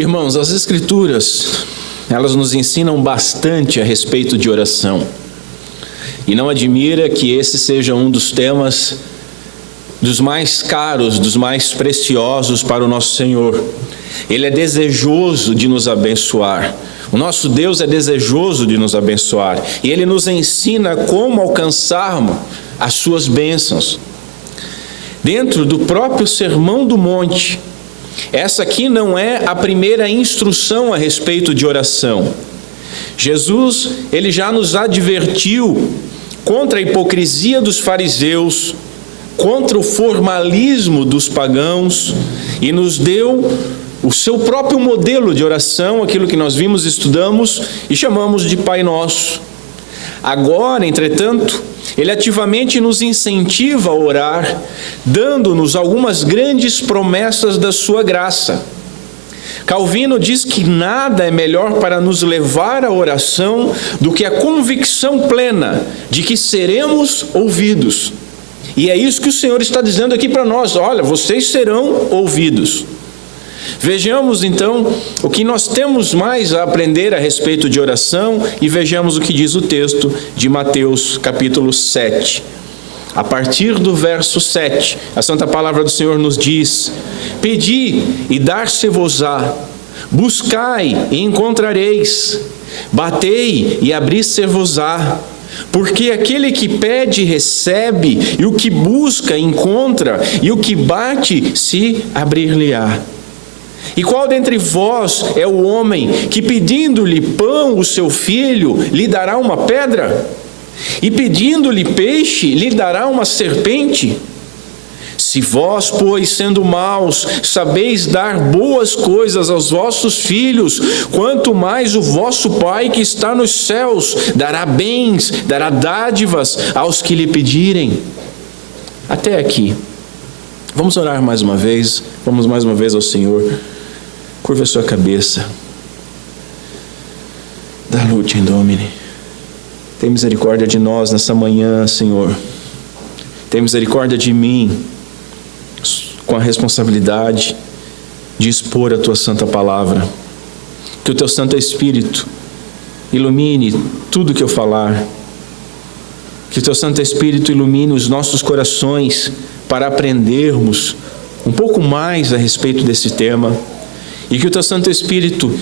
Irmãos, as Escrituras, elas nos ensinam bastante a respeito de oração. E não admira que esse seja um dos temas dos mais caros, dos mais preciosos para o nosso Senhor. Ele é desejoso de nos abençoar. O nosso Deus é desejoso de nos abençoar. E Ele nos ensina como alcançarmos as suas bênçãos. Dentro do próprio Sermão do Monte, essa aqui não é a primeira instrução a respeito de oração. Jesus, Ele já nos advertiu contra a hipocrisia dos fariseus, contra o formalismo dos pagãos, e nos deu o seu próprio modelo de oração, aquilo que nós vimos, estudamos e chamamos de Pai Nosso. Agora, entretanto, Ele ativamente nos incentiva a orar, dando-nos algumas grandes promessas da sua graça. Calvino diz que nada é melhor para nos levar à oração do que a convicção plena de que seremos ouvidos. E é isso que o Senhor está dizendo aqui para nós: olha, vocês serão ouvidos. Vejamos então o que nós temos mais a aprender a respeito de oração e vejamos o que diz o texto de Mateus capítulo 7. A partir do verso 7, a Santa Palavra do Senhor nos diz: Pedi e dar-se-vos-á, buscai e encontrareis, batei e abrir-se-vos-á. Porque aquele que pede, recebe, e o que busca, encontra, e o que bate, se abrir-lhe-á. E qual dentre vós é o homem que, pedindo-lhe pão o seu filho, lhe dará uma pedra? E pedindo-lhe peixe, lhe dará uma serpente? Se vós, pois, sendo maus, sabeis dar boas coisas aos vossos filhos, quanto mais o vosso Pai que está nos céus dará bens, dará dádivas aos que lhe pedirem. Até aqui. Vamos orar mais uma vez. Vamos mais uma vez ao Senhor. Curva a sua cabeça. Da lute em Domine. Tem misericórdia de nós nessa manhã, Senhor. Tem misericórdia de mim, com a responsabilidade de expor a Tua Santa Palavra. Que o Teu Santo Espírito ilumine tudo que eu falar. Que o Teu Santo Espírito ilumine os nossos corações para aprendermos um pouco mais a respeito desse tema. E que o Teu Santo Espírito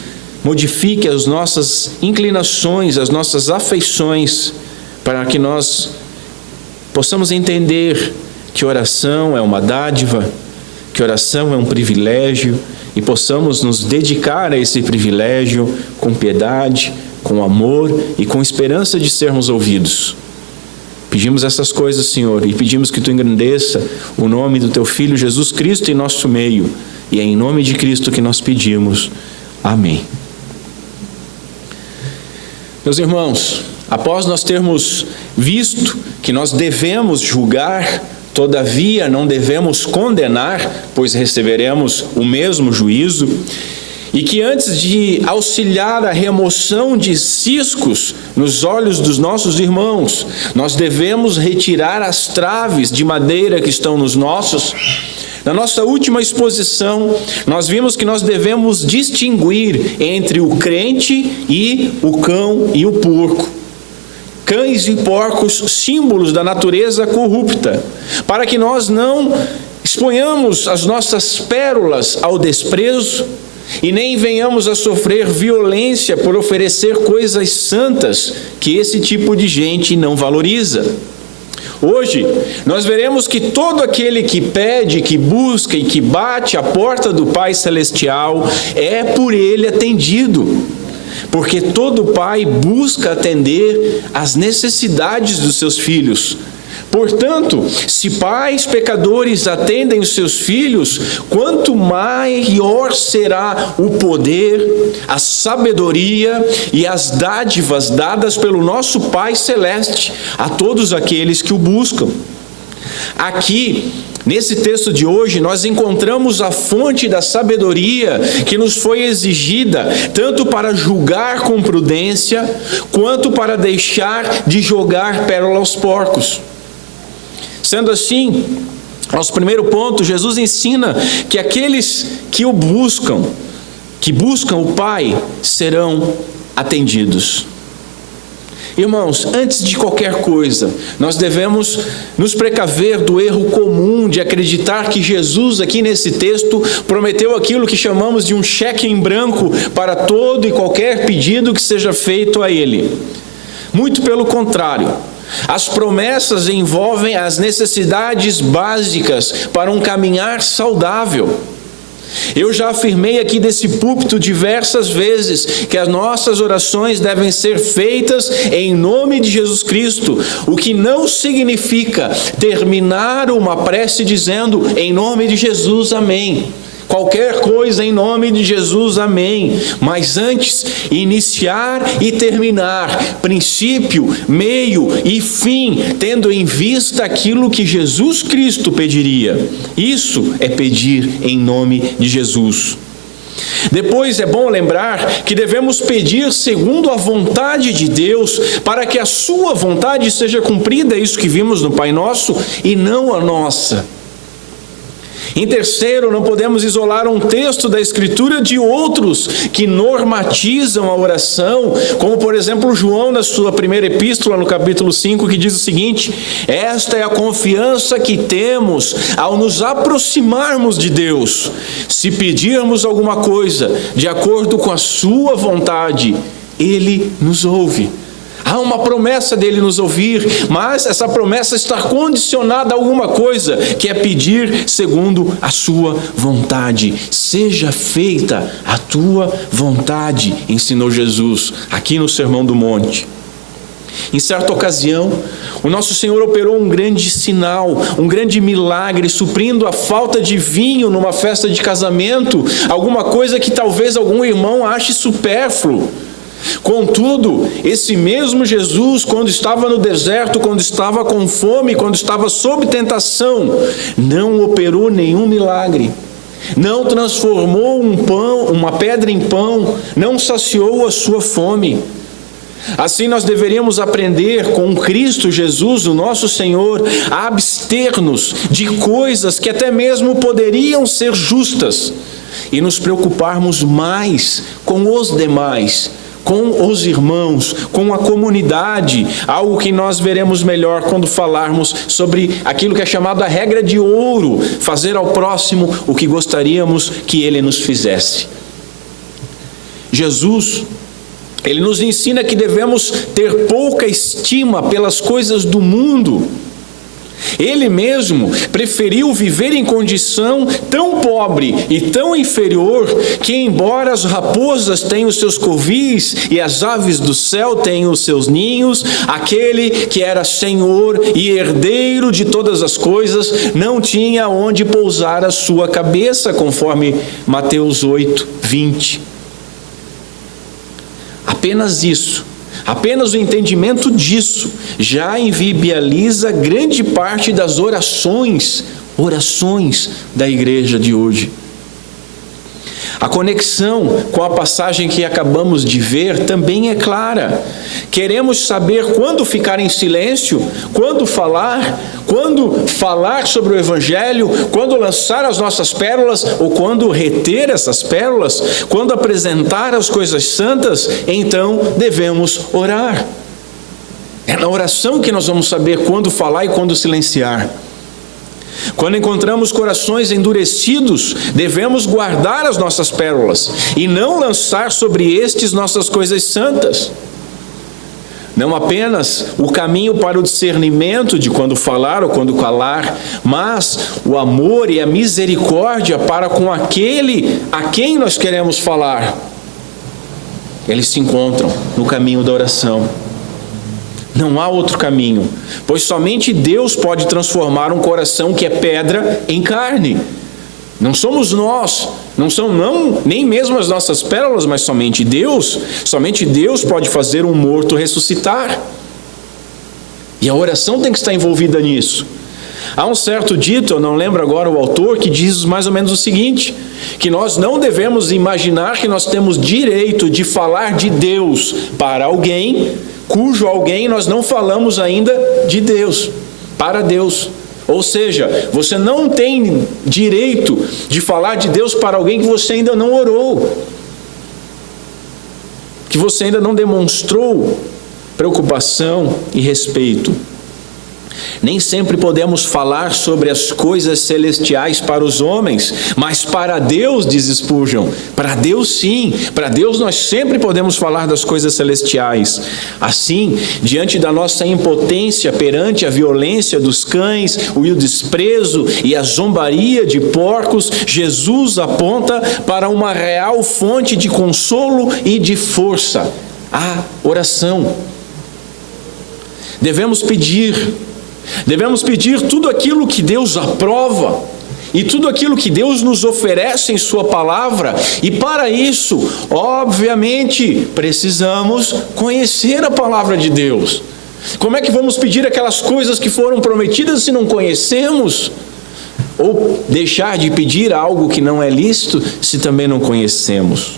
modifique as nossas inclinações, as nossas afeições, para que nós possamos entender que oração é uma dádiva, que oração é um privilégio, e possamos nos dedicar a esse privilégio com piedade, com amor e com esperança de sermos ouvidos. Pedimos essas coisas, Senhor, e pedimos que Tu engrandeça o nome do Teu Filho Jesus Cristo em nosso meio, e é em nome de Cristo que nós pedimos. Amém. Meus irmãos, após nós termos visto que nós devemos julgar, todavia não devemos condenar, pois receberemos o mesmo juízo, e que antes de auxiliar a remoção de ciscos nos olhos dos nossos irmãos, nós devemos retirar as traves de madeira que estão nos nossos. Na nossa última exposição, nós vimos que nós devemos distinguir entre o crente e o cão e o porco. Cães e porcos, símbolos da natureza corrupta, para que nós não exponhamos as nossas pérolas ao desprezo e nem venhamos a sofrer violência por oferecer coisas santas que esse tipo de gente não valoriza. Hoje, nós veremos que todo aquele que pede, que busca e que bate à porta do Pai Celestial é por Ele atendido. Porque todo pai busca atender às necessidades dos seus filhos. Portanto, se pais pecadores atendem os seus filhos, quanto maior será o poder, a sabedoria e as dádivas dadas pelo nosso Pai Celeste a todos aqueles que o buscam. Aqui, nesse texto de hoje, nós encontramos a fonte da sabedoria que nos foi exigida, tanto para julgar com prudência, quanto para deixar de jogar pérola aos porcos. Sendo assim, nosso primeiro ponto, Jesus ensina que aqueles que o buscam que buscam o Pai serão atendidos. Irmãos, antes de qualquer coisa, nós devemos nos precaver do erro comum de acreditar que Jesus, aqui nesse texto, prometeu aquilo que chamamos de um cheque em branco para todo e qualquer pedido que seja feito a Ele. Muito pelo contrário, as promessas envolvem as necessidades básicas para um caminhar saudável. Eu já afirmei aqui desse púlpito diversas vezes que as nossas orações devem ser feitas em nome de Jesus Cristo, o que não significa terminar uma prece dizendo em nome de Jesus, amém. Qualquer coisa em nome de Jesus, amém. Mas antes, iniciar e terminar, princípio, meio e fim, tendo em vista aquilo que Jesus Cristo pediria. Isso é pedir em nome de Jesus. Depois é bom lembrar que devemos pedir segundo a vontade de Deus, para que a sua vontade seja cumprida, é isso que vimos no Pai Nosso, e não a nossa. Em terceiro, não podemos isolar um texto da Escritura de outros que normatizam a oração, como por exemplo João na sua primeira epístola, no capítulo 5, que diz o seguinte: esta é a confiança que temos ao nos aproximarmos de Deus. Se pedirmos alguma coisa de acordo com a sua vontade, Ele nos ouve. Há uma promessa dele nos ouvir, mas essa promessa está condicionada a alguma coisa, que é pedir segundo a sua vontade. Seja feita a tua vontade, ensinou Jesus aqui no Sermão do Monte. Em certa ocasião, o nosso Senhor operou um grande sinal, um grande milagre, suprindo a falta de vinho numa festa de casamento, alguma coisa que talvez algum irmão ache supérfluo. Contudo, esse mesmo Jesus, quando estava no deserto, quando estava com fome, quando estava sob tentação, não operou nenhum milagre, não transformou uma pedra em pão, não saciou a sua fome. Assim nós deveríamos aprender com Cristo Jesus, o nosso Senhor, a abster-nos de coisas que até mesmo poderiam ser justas e nos preocuparmos mais com os demais, com os irmãos, com a comunidade, algo que nós veremos melhor quando falarmos sobre aquilo que é chamado a regra de ouro, fazer ao próximo o que gostaríamos que ele nos fizesse. Jesus, ele nos ensina que devemos ter pouca estima pelas coisas do mundo. Ele mesmo preferiu viver em condição tão pobre e tão inferior que, embora as raposas tenham os seus covis e as aves do céu tenham os seus ninhos, aquele que era Senhor e herdeiro de todas as coisas não tinha onde pousar a sua cabeça, conforme Mateus 8, 20. Apenas isso. Apenas o entendimento disso já inviabiliza grande parte das orações da igreja de hoje. A conexão com a passagem que acabamos de ver também é clara. Queremos saber quando ficar em silêncio, quando falar sobre o Evangelho, quando lançar as nossas pérolas ou quando reter essas pérolas, quando apresentar as coisas santas, então devemos orar. É na oração que nós vamos saber quando falar e quando silenciar. Quando encontramos corações endurecidos, devemos guardar as nossas pérolas e não lançar sobre estes nossas coisas santas. Não apenas o caminho para o discernimento de quando falar ou quando calar, mas o amor e a misericórdia para com aquele a quem nós queremos falar. Eles se encontram no caminho da oração. Não há outro caminho, pois somente Deus pode transformar um coração que é pedra em carne. Não somos nós, nem mesmo as nossas pérolas, mas somente Deus pode fazer um morto ressuscitar. E a oração tem que estar envolvida nisso. Há um certo dito, eu não lembro agora o autor, que diz mais ou menos o seguinte, que nós não devemos imaginar que nós temos direito de falar de Deus para alguém, cujo alguém nós não falamos ainda de Deus, para Deus. Ou seja, você não tem direito de falar de Deus para alguém que você ainda não orou. que você ainda não demonstrou preocupação e respeito. Nem sempre podemos falar sobre as coisas celestiais para os homens, mas para Deus, diz Spurgeon, para Deus sim, para Deus nós sempre podemos falar das coisas celestiais. Assim, diante da nossa impotência perante a violência dos cães, o desprezo e a zombaria de porcos, Jesus aponta para uma real fonte de consolo e de força, a oração. Devemos pedir tudo aquilo que Deus aprova e tudo aquilo que Deus nos oferece em sua palavra, e para isso, obviamente, precisamos conhecer a palavra de Deus. Como é que vamos pedir aquelas coisas que foram prometidas se não conhecemos? Ou deixar de pedir algo que não é lícito se também não conhecemos?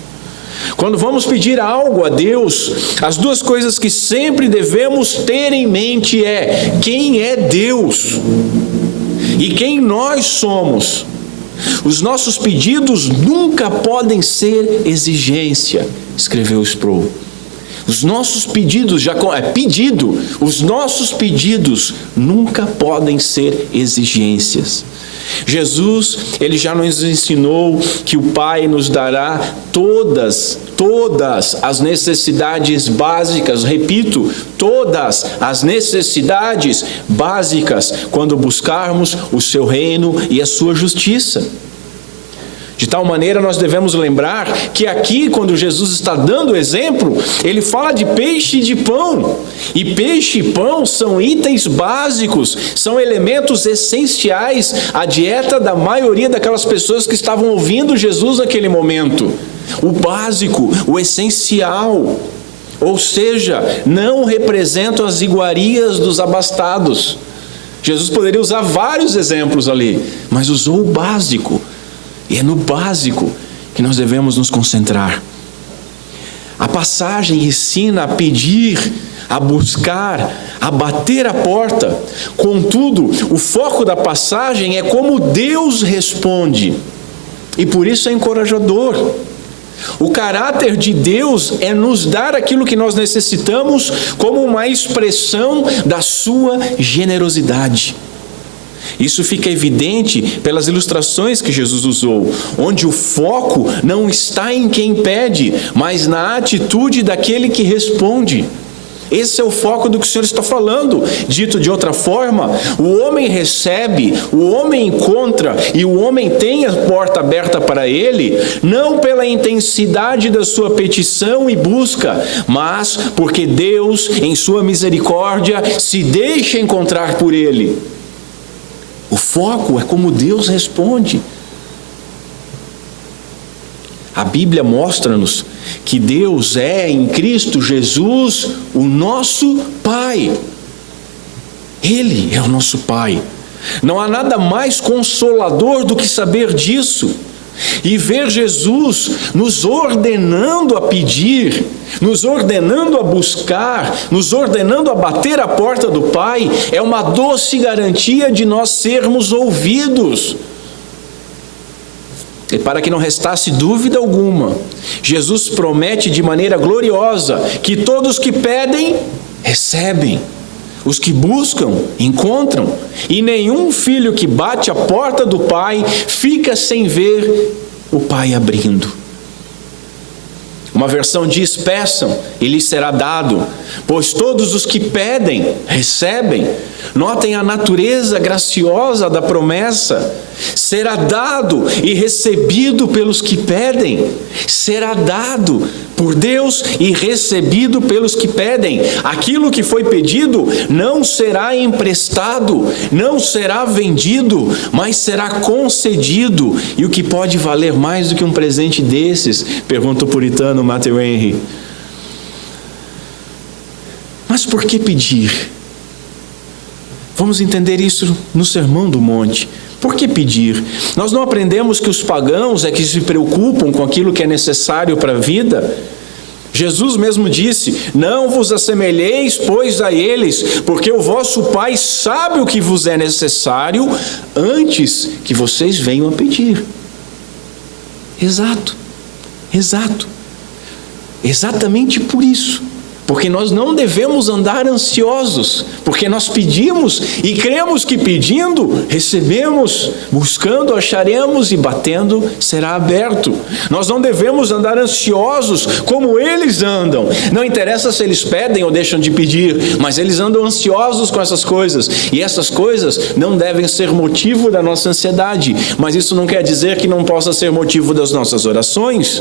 Quando vamos pedir algo a Deus, as duas coisas que sempre devemos ter em mente é: quem é Deus e quem nós somos. Os nossos pedidos nunca podem ser exigência, escreveu Sproul. Os nossos pedidos, os nossos pedidos nunca podem ser exigências. Jesus, ele já nos ensinou que o Pai nos dará todas as necessidades básicas, repito, todas as necessidades básicas, quando buscarmos o seu reino e a sua justiça. De tal maneira, nós devemos lembrar que aqui, quando Jesus está dando exemplo, ele fala de peixe e de pão. E peixe e pão são itens básicos, são elementos essenciais à dieta da maioria daquelas pessoas que estavam ouvindo Jesus naquele momento. O básico, o essencial. Ou seja, não representam as iguarias dos abastados. Jesus poderia usar vários exemplos ali, mas usou o básico. E é no básico que nós devemos nos concentrar. A passagem ensina a pedir, a buscar, a bater a porta. Contudo, o foco da passagem é como Deus responde. E por isso é encorajador. O caráter de Deus é nos dar aquilo que nós necessitamos como uma expressão da sua generosidade. Isso fica evidente pelas ilustrações que Jesus usou, onde o foco não está em quem pede, mas na atitude daquele que responde. Esse é o foco do que o Senhor está falando. Dito de outra forma, o homem recebe, o homem encontra e o homem tem a porta aberta para ele, não pela intensidade da sua petição e busca, mas porque Deus, em sua misericórdia, se deixa encontrar por ele. O foco é como Deus responde. A Bíblia mostra-nos que Deus é, em Cristo Jesus, o nosso Pai. Ele é o nosso Pai. Não há nada mais consolador do que saber disso. E ver Jesus nos ordenando a pedir, nos ordenando a buscar, nos ordenando a bater a porta do Pai, é uma doce garantia de nós sermos ouvidos. E para que não restasse dúvida alguma, Jesus promete de maneira gloriosa que todos que pedem, recebem. Os que buscam, encontram, e nenhum filho que bate a porta do Pai fica sem ver o Pai abrindo. Uma versão diz: peçam e lhes será dado, pois todos os que pedem, recebem. Notem a natureza graciosa da promessa. Será dado e recebido pelos que pedem. Será dado por Deus e recebido pelos que pedem. Aquilo que foi pedido não será emprestado, não será vendido, mas será concedido. E o que pode valer mais do que um presente desses? Pergunta o puritano Matthew Henry. Mas por que pedir? Vamos entender isso no Sermão do Monte. Por que pedir? Nós não aprendemos que os pagãos é que se preocupam com aquilo que é necessário para a vida? Jesus mesmo disse: não vos assemelheis, pois, a eles, porque o vosso Pai sabe o que vos é necessário antes que vocês venham a pedir. Exato. Exatamente por isso. Porque nós não devemos andar ansiosos, porque nós pedimos e cremos que pedindo, recebemos, buscando, acharemos e batendo, será aberto. Nós não devemos andar ansiosos como eles andam. Não interessa se eles pedem ou deixam de pedir, mas eles andam ansiosos com essas coisas. E essas coisas não devem ser motivo da nossa ansiedade, mas isso não quer dizer que não possa ser motivo das nossas orações.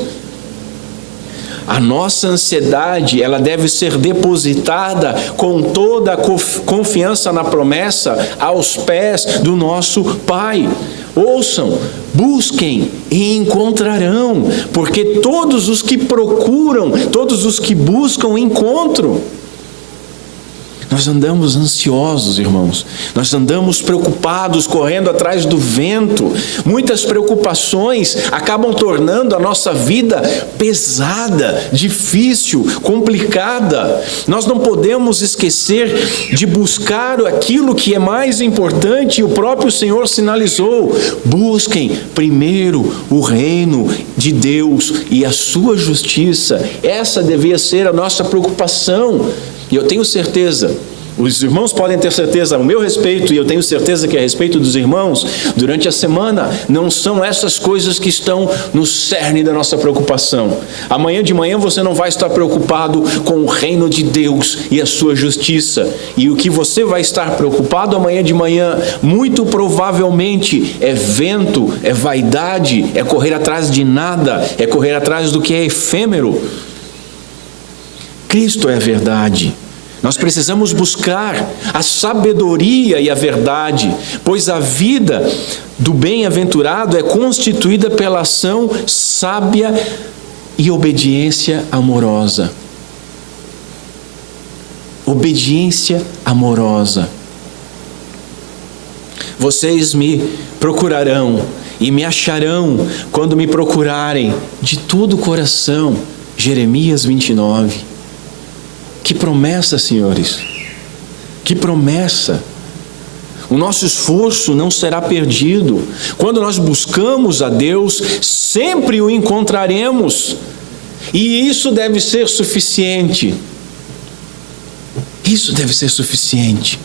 A nossa ansiedade, ela deve ser depositada com toda a confiança na promessa aos pés do nosso Pai. Ouçam, busquem e encontrarão, porque todos os que procuram, todos os que buscam, encontram. Nós andamos ansiosos, irmãos. Nós andamos preocupados, correndo atrás do vento. Muitas preocupações acabam tornando a nossa vida pesada, difícil, complicada. Nós não podemos esquecer de buscar aquilo que é mais importante, e o próprio Senhor sinalizou: busquem primeiro o reino de Deus e a sua justiça. Essa devia ser a nossa preocupação. E eu tenho certeza, os irmãos podem ter certeza a meu respeito, e eu tenho certeza que a respeito dos irmãos, durante a semana, não são essas coisas que estão no cerne da nossa preocupação. Amanhã de manhã você não vai estar preocupado com o reino de Deus e a sua justiça. E o que você vai estar preocupado amanhã de manhã, muito provavelmente, é vento, é vaidade, é correr atrás de nada, é correr atrás do que é efêmero. Cristo é a verdade. Nós precisamos buscar a sabedoria e a verdade, pois a vida do bem-aventurado é constituída pela ação sábia e obediência amorosa. Obediência amorosa. Vocês me procurarão e me acharão quando me procurarem de todo o coração. Jeremias 29. Que promessa, senhores! Que promessa! O nosso esforço não será perdido. Quando nós buscamos a Deus, sempre o encontraremos. E isso deve ser suficiente. Isso deve ser suficiente.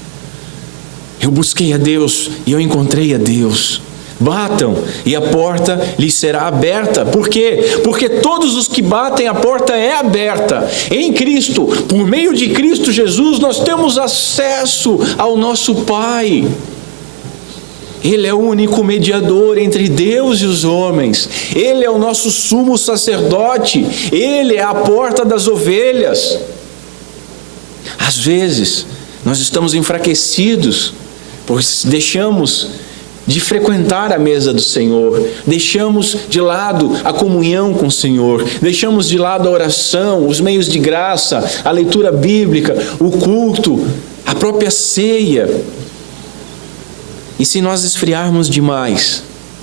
Eu busquei a Deus e eu encontrei a Deus. Batam e a porta lhes será aberta. Por quê? Porque todos os que batem, a porta é aberta. Em Cristo, por meio de Cristo Jesus, nós temos acesso ao nosso Pai. Ele é o único mediador entre Deus e os homens. Ele é o nosso sumo sacerdote. Ele é a porta das ovelhas. Às vezes, nós estamos enfraquecidos, pois deixamos de frequentar a mesa do Senhor, deixamos de lado a comunhão com o Senhor, deixamos de lado a oração, os meios de graça, a leitura bíblica, o culto, a própria ceia. E se nós esfriarmos demais,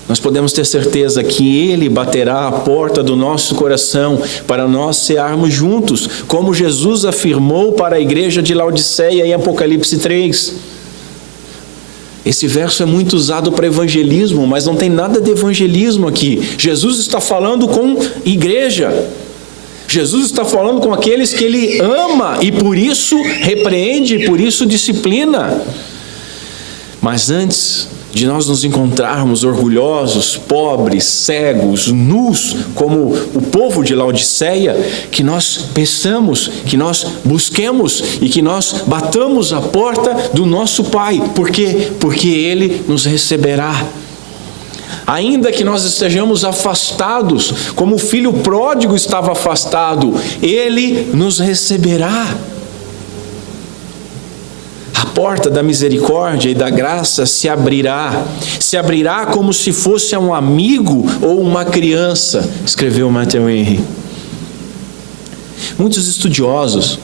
nós podemos ter certeza que Ele baterá a porta do nosso coração para nós cearmos juntos, como Jesus afirmou para a igreja de Laodiceia em Apocalipse 3. Esse verso é muito usado para evangelismo, mas não tem nada de evangelismo aqui. Jesus está falando com igreja. Jesus está falando com aqueles que Ele ama e por isso repreende, e por isso disciplina. Mas antes de nós nos encontrarmos orgulhosos, pobres, cegos, nus, como o povo de Laodiceia, que nós peçamos, que nós busquemos e que nós batamos a porta do nosso Pai. Por quê? Porque Ele nos receberá. Ainda que nós estejamos afastados, como o filho pródigo estava afastado, Ele nos receberá. A porta da misericórdia e da graça se abrirá como se fosse um amigo ou uma criança, escreveu Matthew Henry. Muitos estudiosos,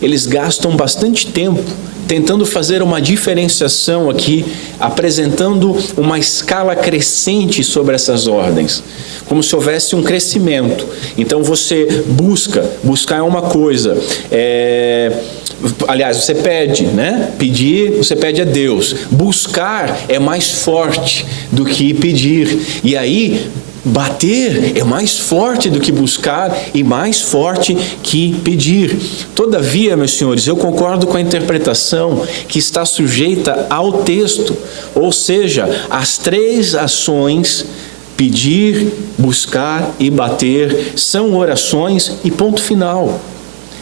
eles gastam bastante tempo tentando fazer uma diferenciação aqui, apresentando uma escala crescente sobre essas ordens, como se houvesse um crescimento. Então você buscar é uma coisa, aliás, você pede, né? Pedir, você pede a Deus. Buscar é mais forte do que pedir. E aí, Bater é mais forte do que buscar e mais forte que pedir. Todavia, meus senhores, eu concordo com a interpretação que está sujeita ao texto, ou seja, as 3 ações, pedir, buscar e bater, são orações e ponto final.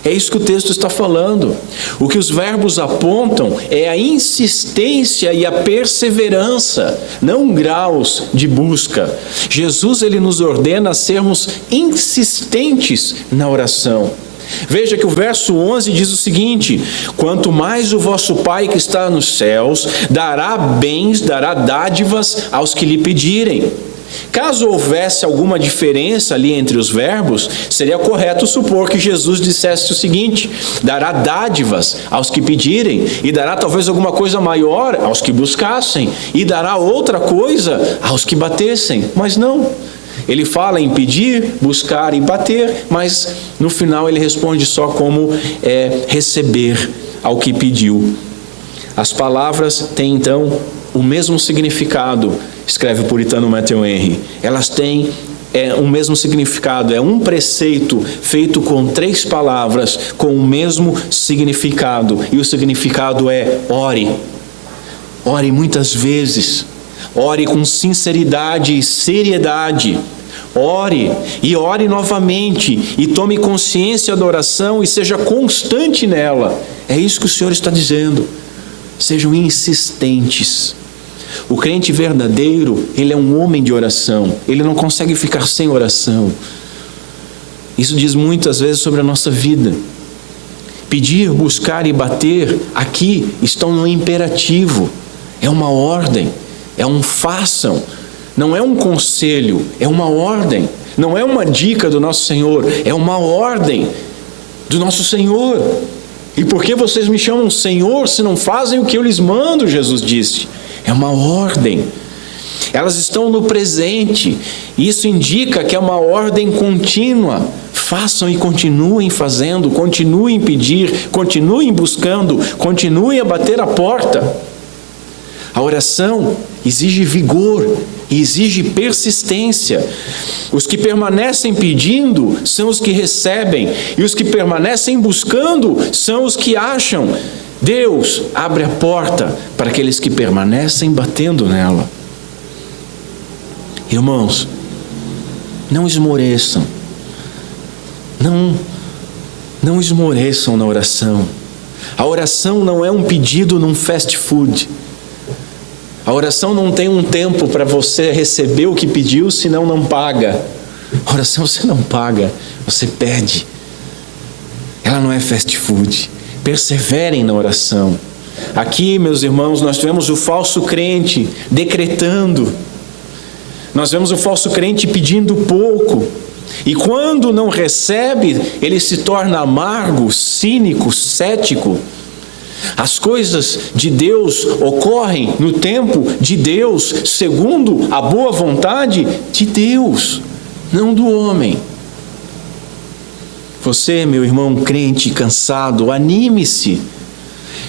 É isso que o texto está falando. O que os verbos apontam é a insistência e a perseverança, não graus de busca. Jesus, ele nos ordena a sermos insistentes na oração. Veja que o verso 11 diz o seguinte: quanto mais o vosso Pai que está nos céus dará bens, dará dádivas aos que lhe pedirem. Caso houvesse alguma diferença ali entre os verbos, seria correto supor que Jesus dissesse o seguinte: dará dádivas aos que pedirem, e dará talvez alguma coisa maior aos que buscassem, e dará outra coisa aos que batessem. Mas não. Ele fala em pedir, buscar e bater, mas no final ele responde só como receber ao que pediu. As palavras têm então o mesmo significado, escreve o puritano Matthew Henry. Elas têm o mesmo significado, é um preceito feito com 3 palavras com o mesmo significado, e o significado é ore. Ore muitas vezes, ore com sinceridade e seriedade. Ore e ore novamente, e tome consciência da oração e seja constante nela. É isso que o Senhor está dizendo. Sejam insistentes. O crente verdadeiro, ele é um homem de oração. Ele não consegue ficar sem oração. Isso diz muitas vezes sobre a nossa vida. Pedir, buscar e bater, aqui estão no imperativo. É uma ordem, é um façam. Não é um conselho, é uma ordem. Não é uma dica do nosso Senhor, é uma ordem do nosso Senhor. E por que vocês me chamam Senhor se não fazem o que eu lhes mando? Jesus disse. É uma ordem. Elas estão no presente. Isso indica que é uma ordem contínua. Façam e continuem fazendo, continuem a pedir, continuem buscando, continuem a bater a porta. A oração exige vigor e exige persistência. Os que permanecem pedindo são os que recebem, e os que permanecem buscando são os que acham. Deus abre a porta para aqueles que permanecem batendo nela. Irmãos, não esmoreçam. Não esmoreçam na oração. A oração não é um pedido num fast food. A oração não tem um tempo para você receber o que pediu, senão não paga. A oração você não paga, você pede. Ela não é fast food. Perseverem na oração. Aqui, meus irmãos, nós tivemos o falso crente decretando. Nós vemos o falso crente pedindo pouco. E quando não recebe, ele se torna amargo, cínico, cético. As coisas de Deus ocorrem no tempo de Deus, segundo a boa vontade de Deus, não do homem. Você, meu irmão crente cansado, anime-se.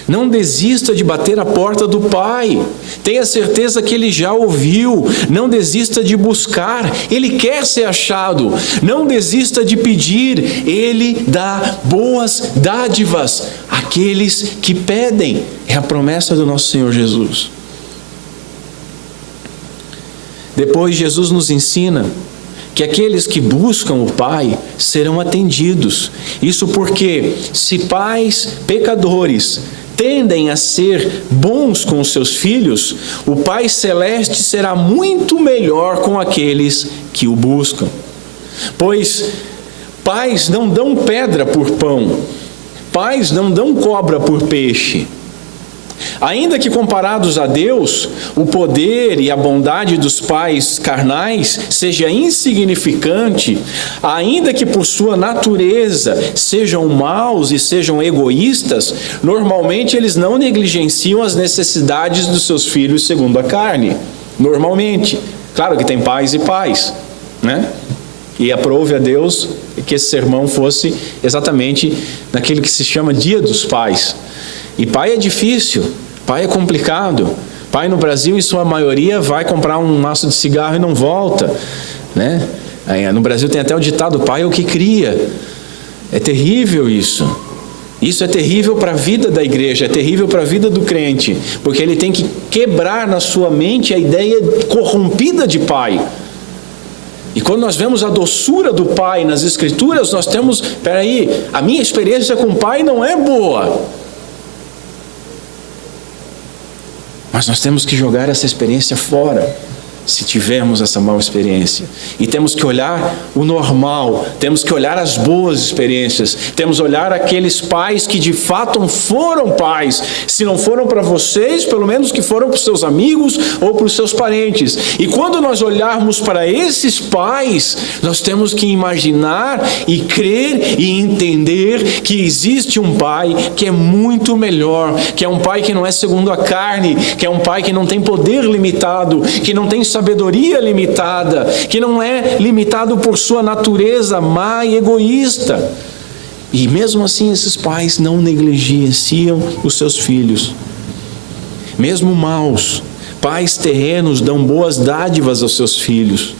Não desista de bater a porta do Pai. Tenha certeza que Ele já ouviu. Não desista de buscar. Ele quer ser achado. Não desista de pedir. Ele dá boas dádivas àqueles que pedem. É a promessa do nosso Senhor Jesus. Depois, Jesus nos ensina que aqueles que buscam o Pai serão atendidos. Isso porque, se pais pecadores tendem a ser bons com os seus filhos, o Pai Celeste será muito melhor com aqueles que o buscam. Pois pais não dão pedra por pão, pais não dão cobra por peixe. Ainda que comparados a Deus, o poder e a bondade dos pais carnais seja insignificante, ainda que por sua natureza sejam maus e sejam egoístas, normalmente eles não negligenciam as necessidades dos seus filhos segundo a carne. Normalmente. Claro que tem pais e pais, né? E aprove a Deus que esse sermão fosse exatamente naquele que se chama Dia dos Pais. E pai é difícil, pai é complicado. Pai no Brasil, em sua maioria, vai comprar um maço de cigarro e não volta. né? No Brasil tem até o ditado: pai é o que cria. É terrível isso. Isso é terrível para a vida da igreja, é terrível para a vida do crente, porque ele tem que quebrar na sua mente a ideia corrompida de pai. E quando nós vemos a doçura do pai nas escrituras, nós temos, peraí, a minha experiência com o pai não é boa. Mas nós temos que jogar essa experiência fora, se tivermos essa má experiência. E temos que olhar o normal, temos que olhar as boas experiências, temos que olhar aqueles pais que de fato foram pais. Se não foram para vocês, pelo menos que foram para os seus amigos ou para os seus parentes. E quando nós olharmos para esses pais, nós temos que imaginar e crer e entender que existe um pai que é muito melhor, que é um pai que não é segundo a carne, que é um pai que não tem poder limitado, que não tem sabedoria limitada, que não é limitado por sua natureza má e egoísta. E mesmo assim esses pais não negligenciam os seus filhos. Mesmo maus, pais terrenos dão boas dádivas aos seus filhos.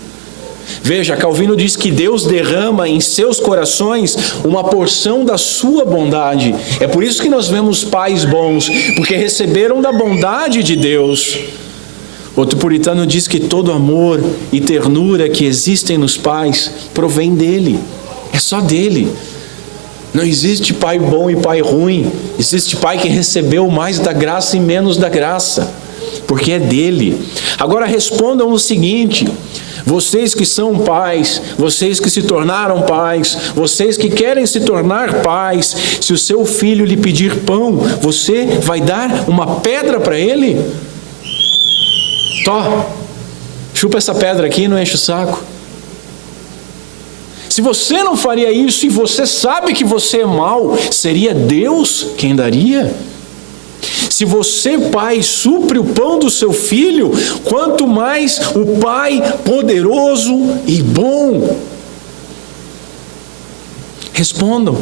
Veja, Calvino diz que Deus derrama em seus corações uma porção da sua bondade. É por isso que nós vemos pais bons, porque receberam da bondade de Deus. Outro puritano diz que todo amor e ternura que existem nos pais provém dele, é só dele. Não existe pai bom e pai ruim, existe pai que recebeu mais da graça e menos da graça, porque é dele. Agora respondam o seguinte: vocês que são pais, vocês que se tornaram pais, vocês que querem se tornar pais, se o seu filho lhe pedir pão, você vai dar uma pedra para ele? Chupa essa pedra aqui e não enche o saco. Se você não faria isso e você sabe que você é mau, seria Deus quem daria? Se você, pai, supre o pão do seu filho, quanto mais o Pai poderoso e bom. Respondam.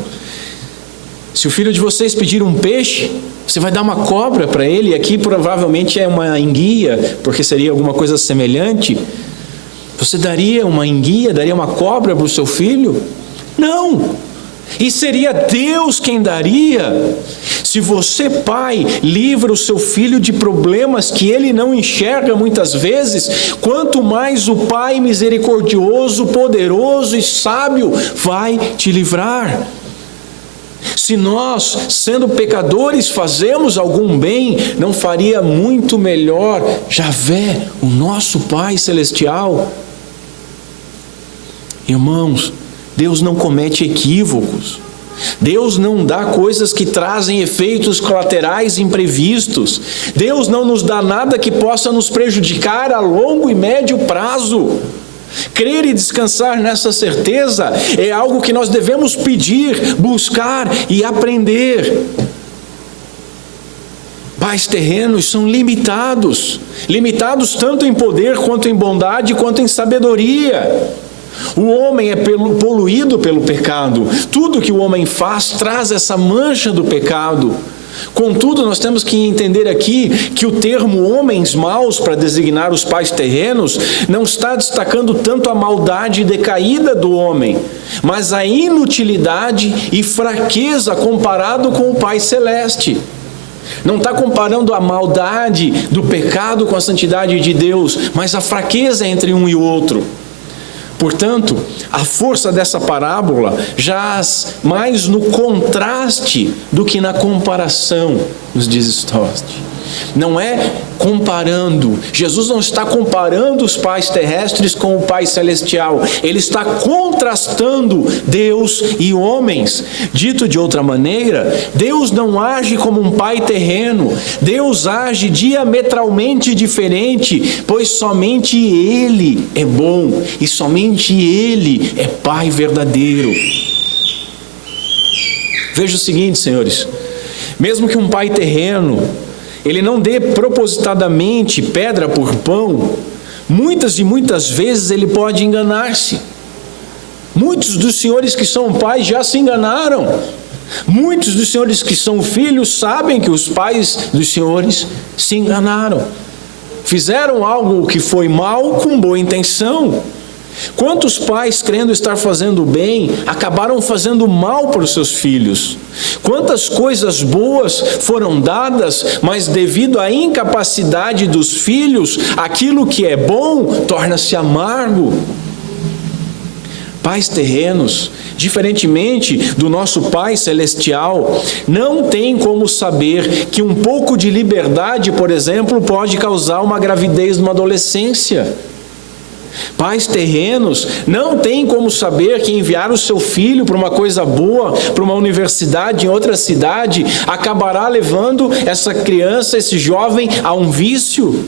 Se o filho de vocês pedir um peixe, você vai dar uma cobra para ele. Aqui provavelmente é uma enguia, porque seria alguma coisa semelhante. Você daria uma enguia, daria uma cobra para o seu filho? Não. E seria Deus quem daria. Se você, pai, livra o seu filho de problemas que ele não enxerga muitas vezes, quanto mais o Pai misericordioso, poderoso e sábio vai te livrar. Se nós, sendo pecadores, fazemos algum bem, não faria muito melhor Javé, o nosso Pai Celestial? Irmãos, Deus não comete equívocos. Deus não dá coisas que trazem efeitos colaterais imprevistos. Deus não nos dá nada que possa nos prejudicar a longo e médio prazo. Crer e descansar nessa certeza é algo que nós devemos pedir, buscar e aprender. Pais terrenos são limitados tanto em poder, quanto em bondade, quanto em sabedoria. O homem é poluído pelo pecado. Tudo que o homem faz traz essa mancha do pecado. Contudo, nós temos que entender aqui que o termo homens maus para designar os pais terrenos não está destacando tanto a maldade decaída do homem, mas a inutilidade e fraqueza comparado com o Pai Celeste. Não está comparando a maldade do pecado com a santidade de Deus, mas a fraqueza entre um e o outro. Portanto, a força dessa parábola jaz mais no contraste do que na comparação, nos diz Stott. Não é comparando. Jesus não está comparando os pais terrestres com o Pai Celestial. Ele está contrastando Deus e homens. Dito de outra maneira, Deus não age como um pai terreno. Deus age diametralmente diferente, pois somente Ele é bom e somente Ele é Pai verdadeiro. Veja o seguinte, senhores. Mesmo que um pai terreno ele não dê propositadamente pedra por pão, muitas e muitas vezes ele pode enganar-se. Muitos dos senhores que são pais já se enganaram. Muitos dos senhores que são filhos sabem que os pais dos senhores se enganaram. Fizeram algo que foi mal com boa intenção. Quantos pais, crendo estar fazendo bem, acabaram fazendo mal para os seus filhos? Quantas coisas boas foram dadas, mas devido à incapacidade dos filhos, aquilo que é bom torna-se amargo? Pais terrenos, diferentemente do nosso Pai Celestial, não tem como saber que um pouco de liberdade, por exemplo, pode causar uma gravidez numa adolescência. Pais terrenos não têm como saber que enviar o seu filho para uma coisa boa, para uma universidade em outra cidade, acabará levando essa criança, esse jovem, a um vício.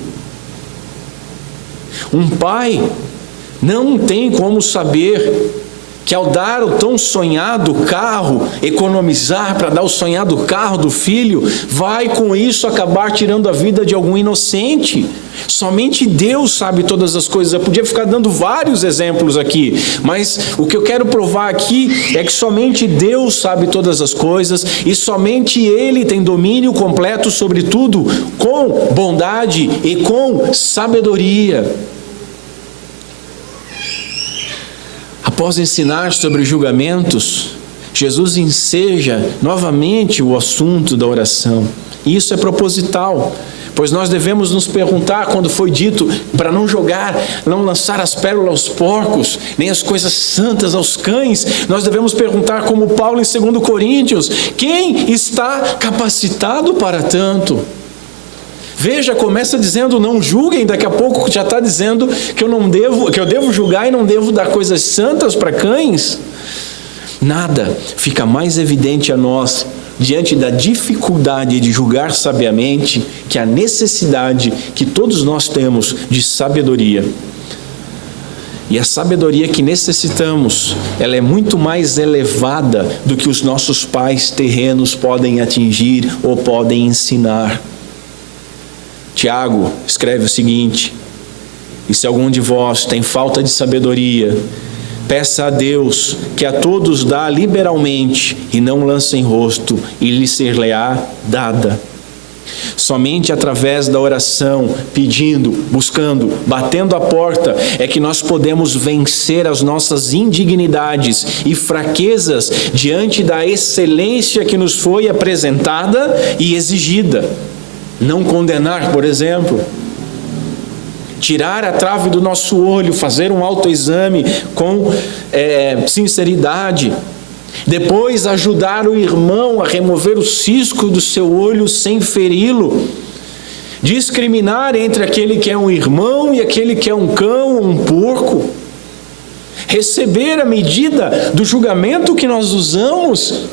Um pai não tem como saber que ao dar o tão sonhado carro, economizar para dar o sonhado carro do filho, vai com isso acabar tirando a vida de algum inocente. Somente Deus sabe todas as coisas. Eu podia ficar dando vários exemplos aqui, mas o que eu quero provar aqui é que somente Deus sabe todas as coisas e somente Ele tem domínio completo sobre tudo, com bondade e com sabedoria. Após ensinar sobre julgamentos, Jesus enseja novamente o assunto da oração. E isso é proposital, pois nós devemos nos perguntar, quando foi dito para não jogar, não lançar as pérolas aos porcos, nem as coisas santas aos cães, nós devemos perguntar, como Paulo em 2 Coríntios, quem está capacitado para tanto? Veja, começa dizendo não julguem, daqui a pouco já está dizendo que eu devo julgar e não devo dar coisas santas para cães. Nada fica mais evidente a nós, diante da dificuldade de julgar sabiamente, que a necessidade que todos nós temos de sabedoria. E a sabedoria que necessitamos, ela é muito mais elevada do que os nossos pais terrenos podem atingir ou podem ensinar. Tiago escreve o seguinte: e se algum de vós tem falta de sabedoria, peça a Deus, que a todos dá liberalmente, e não lança em rosto, e lhe ser-lhe-á dada. Somente através da oração, pedindo, buscando, batendo a porta, é que nós podemos vencer as nossas indignidades e fraquezas diante da excelência que nos foi apresentada e exigida. Não condenar, por exemplo, tirar a trave do nosso olho, fazer um autoexame com sinceridade, depois ajudar o irmão a remover o cisco do seu olho sem feri-lo, discriminar entre aquele que é um irmão e aquele que é um cão ou um porco, receber a medida do julgamento que nós usamos.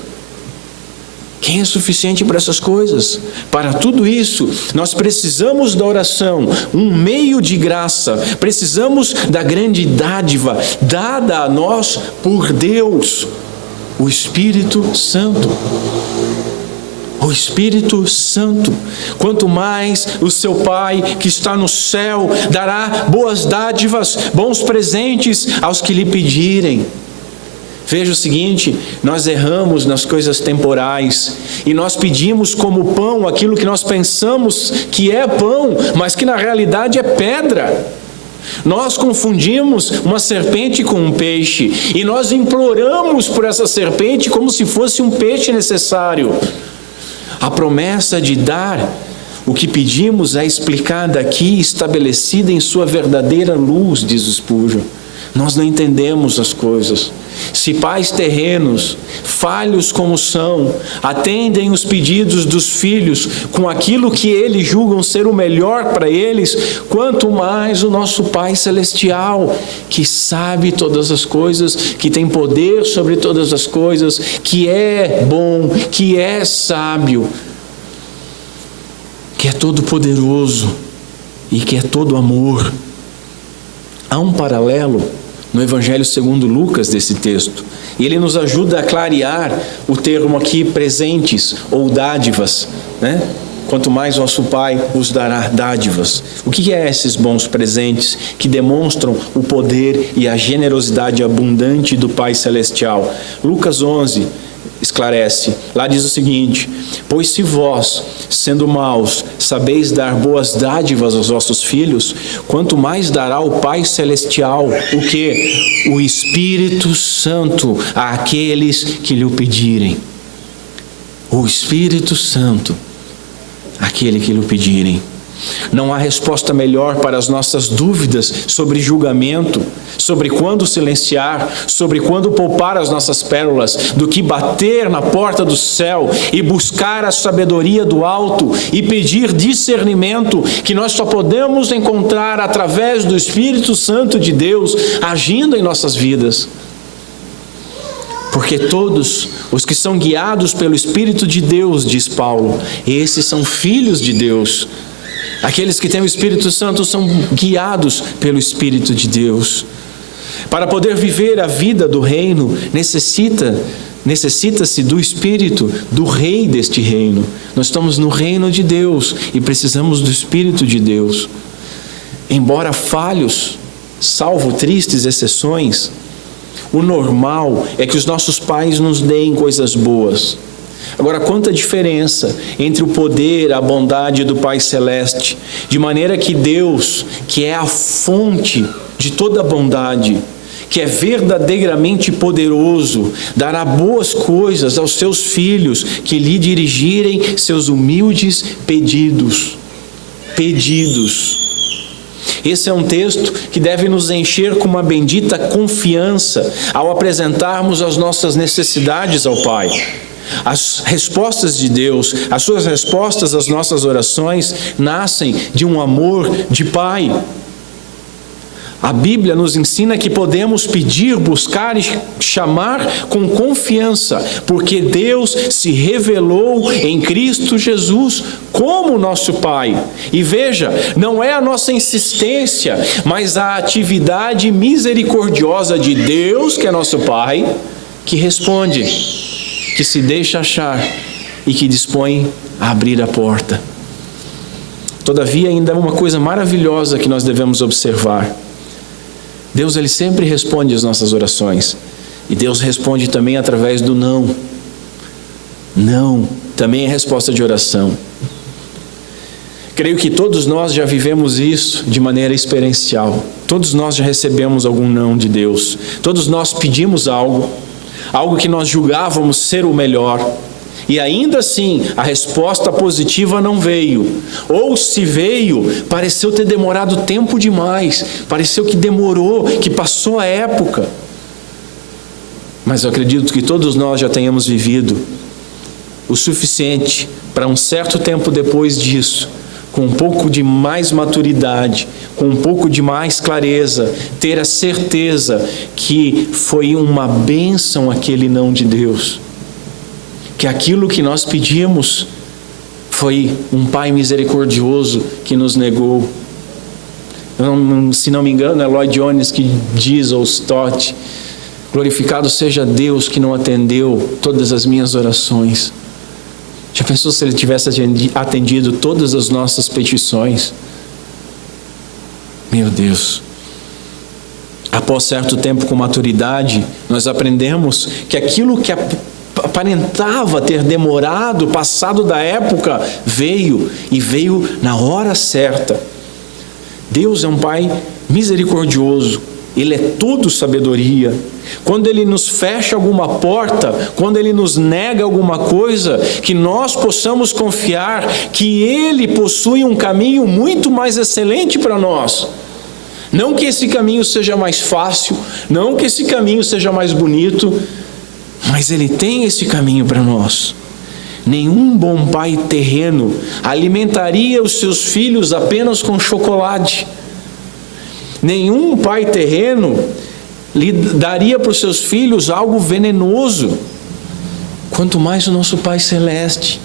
Quem é suficiente para essas coisas? Para tudo isso, nós precisamos da oração, um meio de graça, precisamos da grande dádiva dada a nós por Deus, o Espírito Santo. O Espírito Santo. Quanto mais o seu Pai que está no céu dará boas dádivas, bons presentes aos que lhe pedirem. Veja o seguinte, nós erramos nas coisas temporais e nós pedimos como pão aquilo que nós pensamos que é pão, mas que na realidade é pedra. Nós confundimos uma serpente com um peixe e nós imploramos por essa serpente como se fosse um peixe necessário. A promessa de dar o que pedimos é explicada aqui, estabelecida em sua verdadeira luz, diz Spurgeon. Nós não entendemos as coisas. Se pais terrenos, falhos como são, atendem os pedidos dos filhos com aquilo que eles julgam ser o melhor para eles, quanto mais o nosso Pai Celestial, que sabe todas as coisas, que tem poder sobre todas as coisas, que é bom, que é sábio, que é todo poderoso e que é todo amor. Há um paralelo no Evangelho segundo Lucas desse texto. E ele nos ajuda a clarear o termo aqui, presentes ou dádivas, né? Quanto mais vosso Pai vos dará dádivas. O que é esses bons presentes que demonstram o poder e a generosidade abundante do Pai Celestial? Lucas 11, esclarece. Lá diz o seguinte: pois se vós, sendo maus, sabeis dar boas dádivas aos vossos filhos, quanto mais dará o Pai Celestial, o quê? O Espírito Santo àqueles que lhe o pedirem. O Espírito Santo àquele que lhe o pedirem. Não há resposta melhor para as nossas dúvidas sobre julgamento, sobre quando silenciar, sobre quando poupar as nossas pérolas, do que bater na porta do céu e buscar a sabedoria do alto e pedir discernimento, que nós só podemos encontrar através do Espírito Santo de Deus agindo em nossas vidas. Porque todos os que são guiados pelo Espírito de Deus, diz Paulo, esses são filhos de Deus. Aqueles que têm o Espírito Santo são guiados pelo Espírito de Deus. Para poder viver a vida do reino, necessita-se do Espírito, do Rei deste reino. Nós estamos no reino de Deus e precisamos do Espírito de Deus. Embora falhos, salvo tristes exceções, o normal é que os nossos pais nos deem coisas boas. Agora, quanta diferença entre o poder, a bondade do Pai Celeste, de maneira que Deus, que é a fonte de toda a bondade, que é verdadeiramente poderoso, dará boas coisas aos seus filhos que lhe dirigirem seus humildes pedidos. Esse é um texto que deve nos encher com uma bendita confiança ao apresentarmos as nossas necessidades ao Pai. As respostas de Deus, as suas respostas às nossas orações nascem de um amor de Pai. A Bíblia nos ensina que podemos pedir, buscar e chamar com confiança, porque Deus se revelou em Cristo Jesus como nosso Pai. E veja, não é a nossa insistência, mas a atividade misericordiosa de Deus, que é nosso Pai, que responde, que se deixa achar e que dispõe a abrir a porta. Todavia, ainda há uma coisa maravilhosa que nós devemos observar. Deus, Ele sempre responde às nossas orações. E Deus responde também através do não. Não, também é resposta de oração. Creio que todos nós já vivemos isso de maneira experiencial. Todos nós já recebemos algum não de Deus. Todos nós pedimos algo que nós julgávamos ser o melhor. E ainda assim, a resposta positiva não veio. Ou se veio, pareceu ter demorado tempo demais. Pareceu que demorou, que passou a época. Mas eu acredito que todos nós já tenhamos vivido o suficiente para um certo tempo depois disso, com um pouco de mais maturidade, com um pouco de mais clareza, ter a certeza que foi uma bênção aquele não de Deus. Que aquilo que nós pedimos foi um Pai misericordioso que nos negou. Se não me engano, é Lloyd Jones que diz, ou Stott, glorificado seja Deus que não atendeu todas as minhas orações. Já pensou se Ele tivesse atendido todas as nossas petições? Meu Deus! Após certo tempo com maturidade, nós aprendemos que aquilo que aparentava ter demorado, passado da época, veio na hora certa. Deus é um Pai misericordioso, Ele é tudo sabedoria. Quando Ele nos fecha alguma porta, quando Ele nos nega alguma coisa, que nós possamos confiar que Ele possui um caminho muito mais excelente para nós. Não que esse caminho seja mais fácil, não que esse caminho seja mais bonito, mas Ele tem esse caminho para nós. Nenhum bom pai terreno alimentaria os seus filhos apenas com chocolate. Nenhum pai terreno lhe daria para os seus filhos algo venenoso. Quanto mais o nosso Pai Celeste.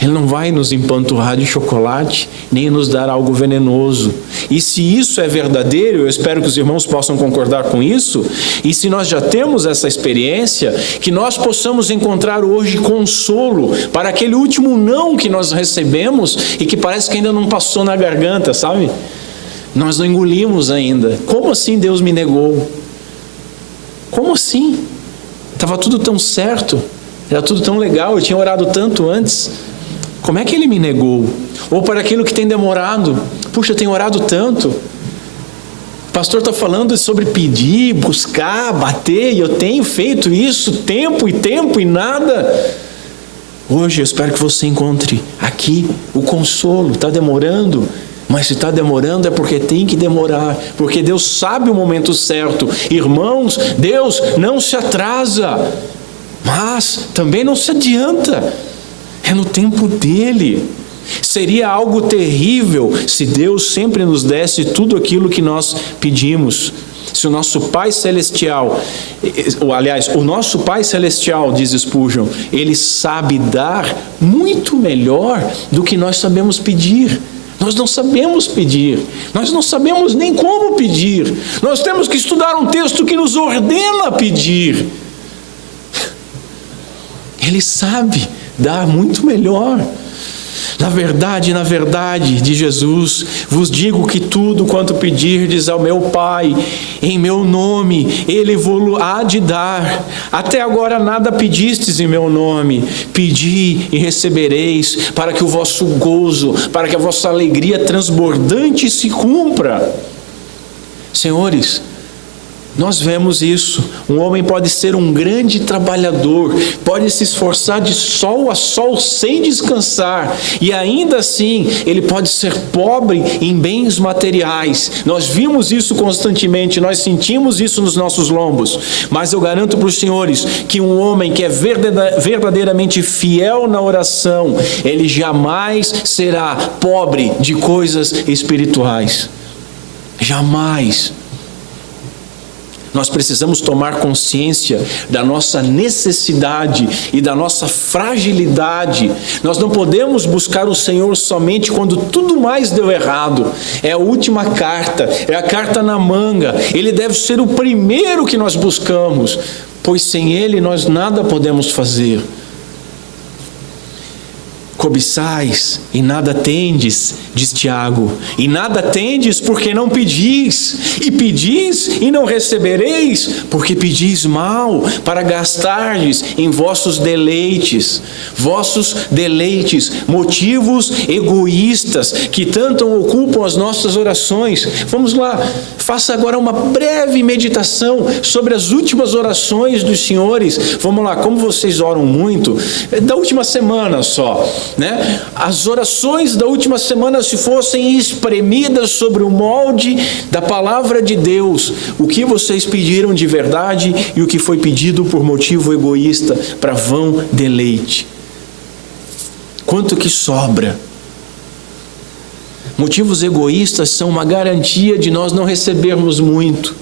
Ele não vai nos empanturrar de chocolate, nem nos dar algo venenoso. E se isso é verdadeiro, eu espero que os irmãos possam concordar com isso, e se nós já temos essa experiência, que nós possamos encontrar hoje consolo para aquele último não que nós recebemos e que parece que ainda não passou na garganta, sabe? Nós não engolimos ainda. Como assim Deus me negou? Como assim? Estava tudo tão certo. era tudo tão legal, eu tinha orado tanto antes, como é que ele me negou? Ou para aquilo que tem demorado, puxa, eu tenho orado tanto, o pastor está falando sobre pedir, buscar, bater, e eu tenho feito isso tempo e nada. Hoje eu espero que você encontre aqui o consolo. Está demorando, mas se está demorando é porque tem que demorar, porque Deus sabe o momento certo. Irmãos, Deus não se atrasa, mas também não se adianta, é no tempo dele. Seria algo terrível se Deus sempre nos desse tudo aquilo que nós pedimos. Se o nosso Pai Celestial, aliás, o nosso Pai Celestial, diz Spurgeon, ele sabe dar muito melhor do que nós sabemos pedir. Nós não sabemos pedir, nós não sabemos nem como pedir. Nós temos que estudar um texto que nos ordena a pedir. Ele sabe dar muito melhor. Na verdade, diz Jesus, vos digo que tudo quanto pedirdes ao meu Pai, em meu nome, Ele vos há de dar. Até agora nada pedistes em meu nome. Pedi e recebereis, para que o vosso gozo, para que a vossa alegria transbordante se cumpra. Senhores, nós vemos isso. Um homem pode ser um grande trabalhador, pode se esforçar de sol a sol sem descansar, e ainda assim ele pode ser pobre em bens materiais. Nós vimos isso constantemente, nós sentimos isso nos nossos lombos. Mas eu garanto para os senhores que um homem que é verdadeiramente fiel na oração, ele jamais será pobre de coisas espirituais. Jamais. Nós precisamos tomar consciência da nossa necessidade e da nossa fragilidade. Nós não podemos buscar o Senhor somente quando tudo mais deu errado. É a última carta, é a carta na manga. Ele deve ser o primeiro que nós buscamos, pois sem Ele nós nada podemos fazer. Cobiçais e nada tendes, diz Tiago, e nada tendes porque não pedis, e pedis e não recebereis, porque pedis mal, para gastardes em vossos deleites, motivos egoístas, que tanto ocupam as nossas orações. Vamos lá, faça agora uma breve meditação sobre as últimas orações dos senhores. Vamos lá, como vocês oram muito, da última semana só, né? As orações da última semana, se fossem espremidas sobre o molde da palavra de Deus, o que vocês pediram de verdade e o que foi pedido por motivo egoísta para vão deleite. Quanto que sobra? Motivos egoístas são uma garantia de nós não recebermos muito.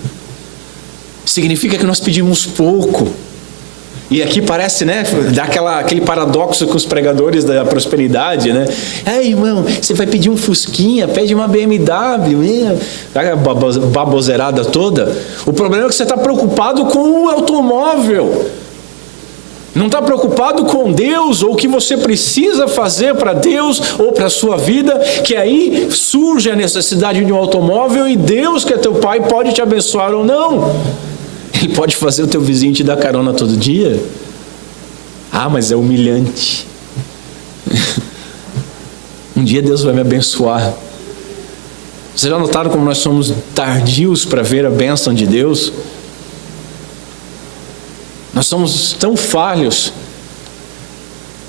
Significa que nós pedimos pouco. E aqui parece, né, dá aquele paradoxo com os pregadores da prosperidade, né? Irmão, você vai pedir um Fusquinha, pede uma BMW, a baboseirada toda. O problema é que você está preocupado com o automóvel. Não está preocupado com Deus, ou o que você precisa fazer para Deus, ou para a sua vida, que aí surge a necessidade de um automóvel, e Deus, que é teu Pai, pode te abençoar ou não. Ele pode fazer o teu vizinho te dar carona todo dia? Mas é humilhante. Um dia Deus vai me abençoar. Vocês já notaram como nós somos tardios para ver a bênção de Deus? Nós somos tão falhos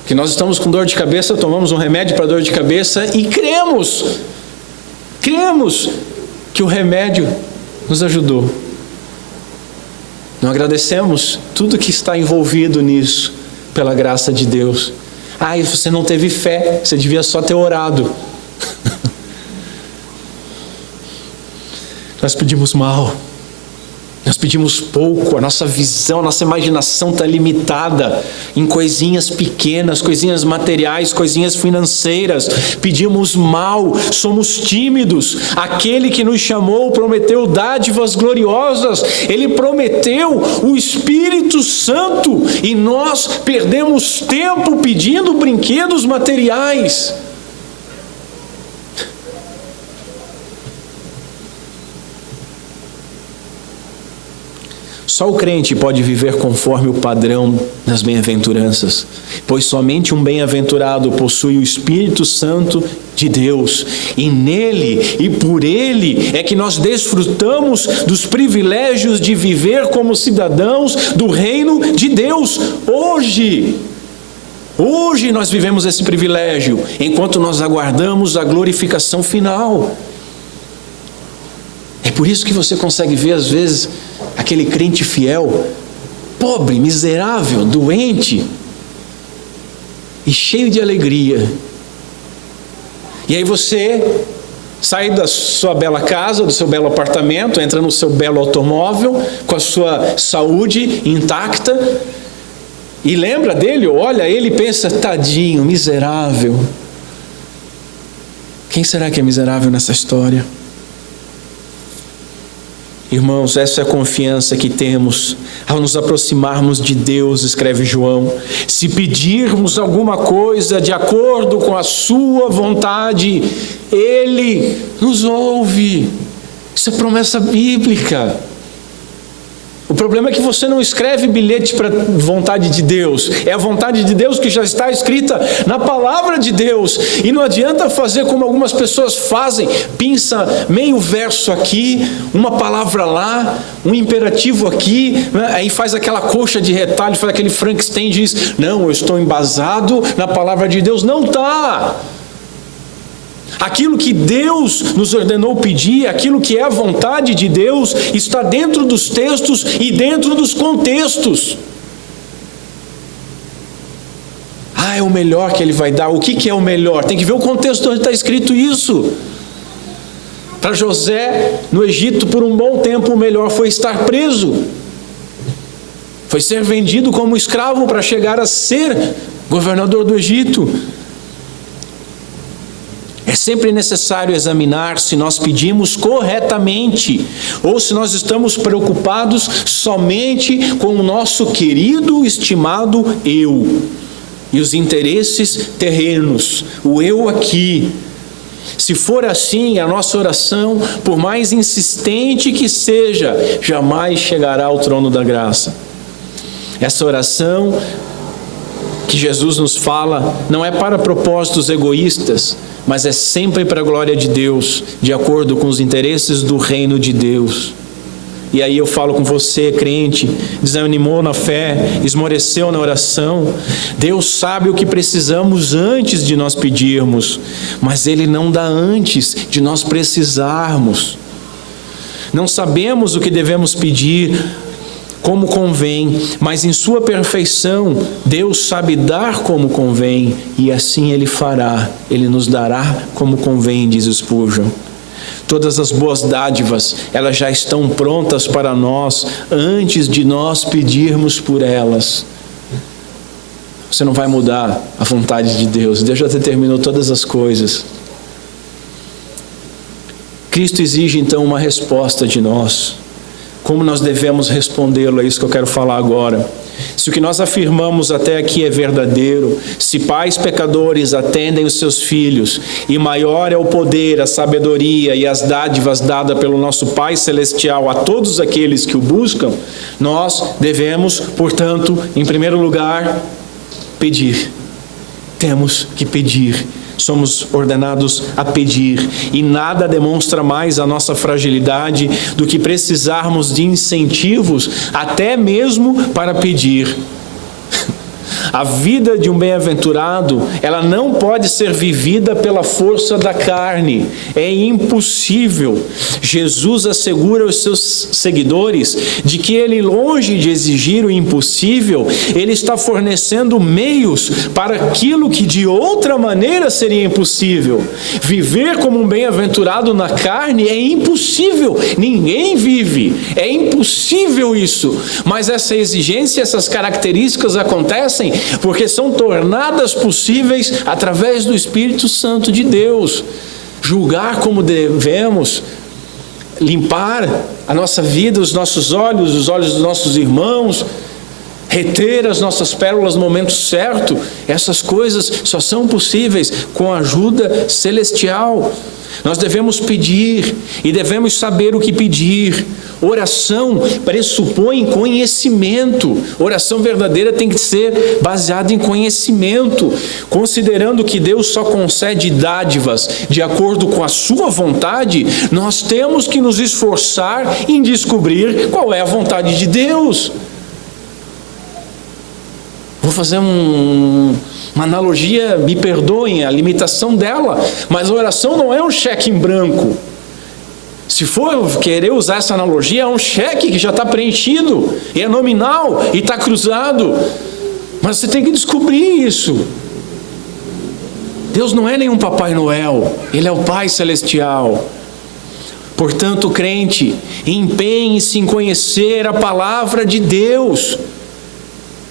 que nós estamos com dor de cabeça, tomamos um remédio para dor de cabeça e cremos que o remédio nos ajudou. Não agradecemos tudo que está envolvido nisso, pela graça de Deus. Você não teve fé, você devia só ter orado. Nós pedimos mal, nós pedimos pouco, a nossa visão, a nossa imaginação está limitada em coisinhas pequenas, coisinhas materiais, coisinhas financeiras. Pedimos mal, somos tímidos. Aquele que nos chamou prometeu dádivas gloriosas, Ele prometeu o Espírito Santo, e nós perdemos tempo pedindo brinquedos materiais. Só o crente pode viver conforme o padrão das bem-aventuranças, pois somente um bem-aventurado possui o Espírito Santo de Deus, e nele e por ele é que nós desfrutamos dos privilégios de viver como cidadãos do reino de Deus. Hoje nós vivemos esse privilégio, enquanto nós aguardamos a glorificação final. É por isso que você consegue ver às vezes aquele crente fiel, pobre, miserável, doente e cheio de alegria. E aí você sai da sua bela casa, do seu belo apartamento, entra no seu belo automóvel, com a sua saúde intacta, e lembra dele, olha ele e pensa, tadinho, miserável. Quem será que é miserável nessa história? Irmãos, essa é a confiança que temos ao nos aproximarmos de Deus, escreve João. Se pedirmos alguma coisa de acordo com a sua vontade, Ele nos ouve. Isso é promessa bíblica. O problema é que você não escreve bilhete para a vontade de Deus. É a vontade de Deus que já está escrita na palavra de Deus. E não adianta fazer como algumas pessoas fazem. Pinça meio verso aqui, uma palavra lá, um imperativo aqui, né? Aí faz aquela coxa de retalho, faz aquele Frankenstein e diz, não, eu estou embasado na palavra de Deus. Não está. Aquilo que Deus nos ordenou pedir, aquilo que é a vontade de Deus, está dentro dos textos e dentro dos contextos. É o melhor que Ele vai dar. O que é o melhor? Tem que ver o contexto onde está escrito isso. Para José, no Egito, por um bom tempo, o melhor foi estar preso. Foi ser vendido como escravo para chegar a ser governador do Egito. É sempre necessário examinar se nós pedimos corretamente ou se nós estamos preocupados somente com o nosso querido, estimado eu e os interesses terrenos, o eu aqui. Se for assim, a nossa oração, por mais insistente que seja, jamais chegará ao trono da graça. Essa oração que Jesus nos fala não é para propósitos egoístas, mas é sempre para a glória de Deus, de acordo com os interesses do reino de Deus. E aí eu falo com você, crente, desanimou na fé, esmoreceu na oração. Deus sabe o que precisamos antes de nós pedirmos, mas Ele não dá antes de nós precisarmos. Não sabemos o que devemos pedir como convém, mas em sua perfeição, Deus sabe dar como convém, e assim Ele fará, Ele nos dará como convém, diz Spurgeon. Todas as boas dádivas, elas já estão prontas para nós, antes de nós pedirmos por elas. Você não vai mudar a vontade de Deus, Deus já determinou todas as coisas. Cristo exige então uma resposta de nós. Como nós devemos respondê-lo? É isso que eu quero falar agora. Se o que nós afirmamos até aqui é verdadeiro, se pais pecadores atendem os seus filhos, e maior é o poder, a sabedoria e as dádivas dadas pelo nosso Pai Celestial a todos aqueles que o buscam, nós devemos, portanto, em primeiro lugar, pedir. Temos que pedir. Somos ordenados a pedir, e nada demonstra mais a nossa fragilidade do que precisarmos de incentivos, até mesmo para pedir. A vida de um bem-aventurado, ela não pode ser vivida pela força da carne. É impossível. Jesus assegura aos seus seguidores de que Ele, longe de exigir o impossível, Ele está fornecendo meios para aquilo que de outra maneira seria impossível. Viver como um bem-aventurado na carne é impossível. Ninguém vive. É impossível isso. Mas essa exigência, essas características acontecem porque são tornadas possíveis através do Espírito Santo de Deus. Julgar como devemos, limpar a nossa vida, os nossos olhos, os olhos dos nossos irmãos, reter as nossas pérolas no momento certo, essas coisas só são possíveis com a ajuda celestial. Nós devemos pedir e devemos saber o que pedir. Oração pressupõe conhecimento. Oração verdadeira tem que ser baseada em conhecimento, considerando que Deus só concede dádivas de acordo com a sua vontade. Nós temos que nos esforçar em descobrir qual é a vontade de Deus. Vou fazer uma analogia, me perdoem a limitação dela, mas a oração não é um cheque em branco. Se for querer usar essa analogia, é um cheque que já está preenchido, e é nominal, e está cruzado. Mas você tem que descobrir isso. Deus não é nenhum Papai Noel, Ele é o Pai Celestial. Portanto, crente, empenhe-se em conhecer a palavra de Deus.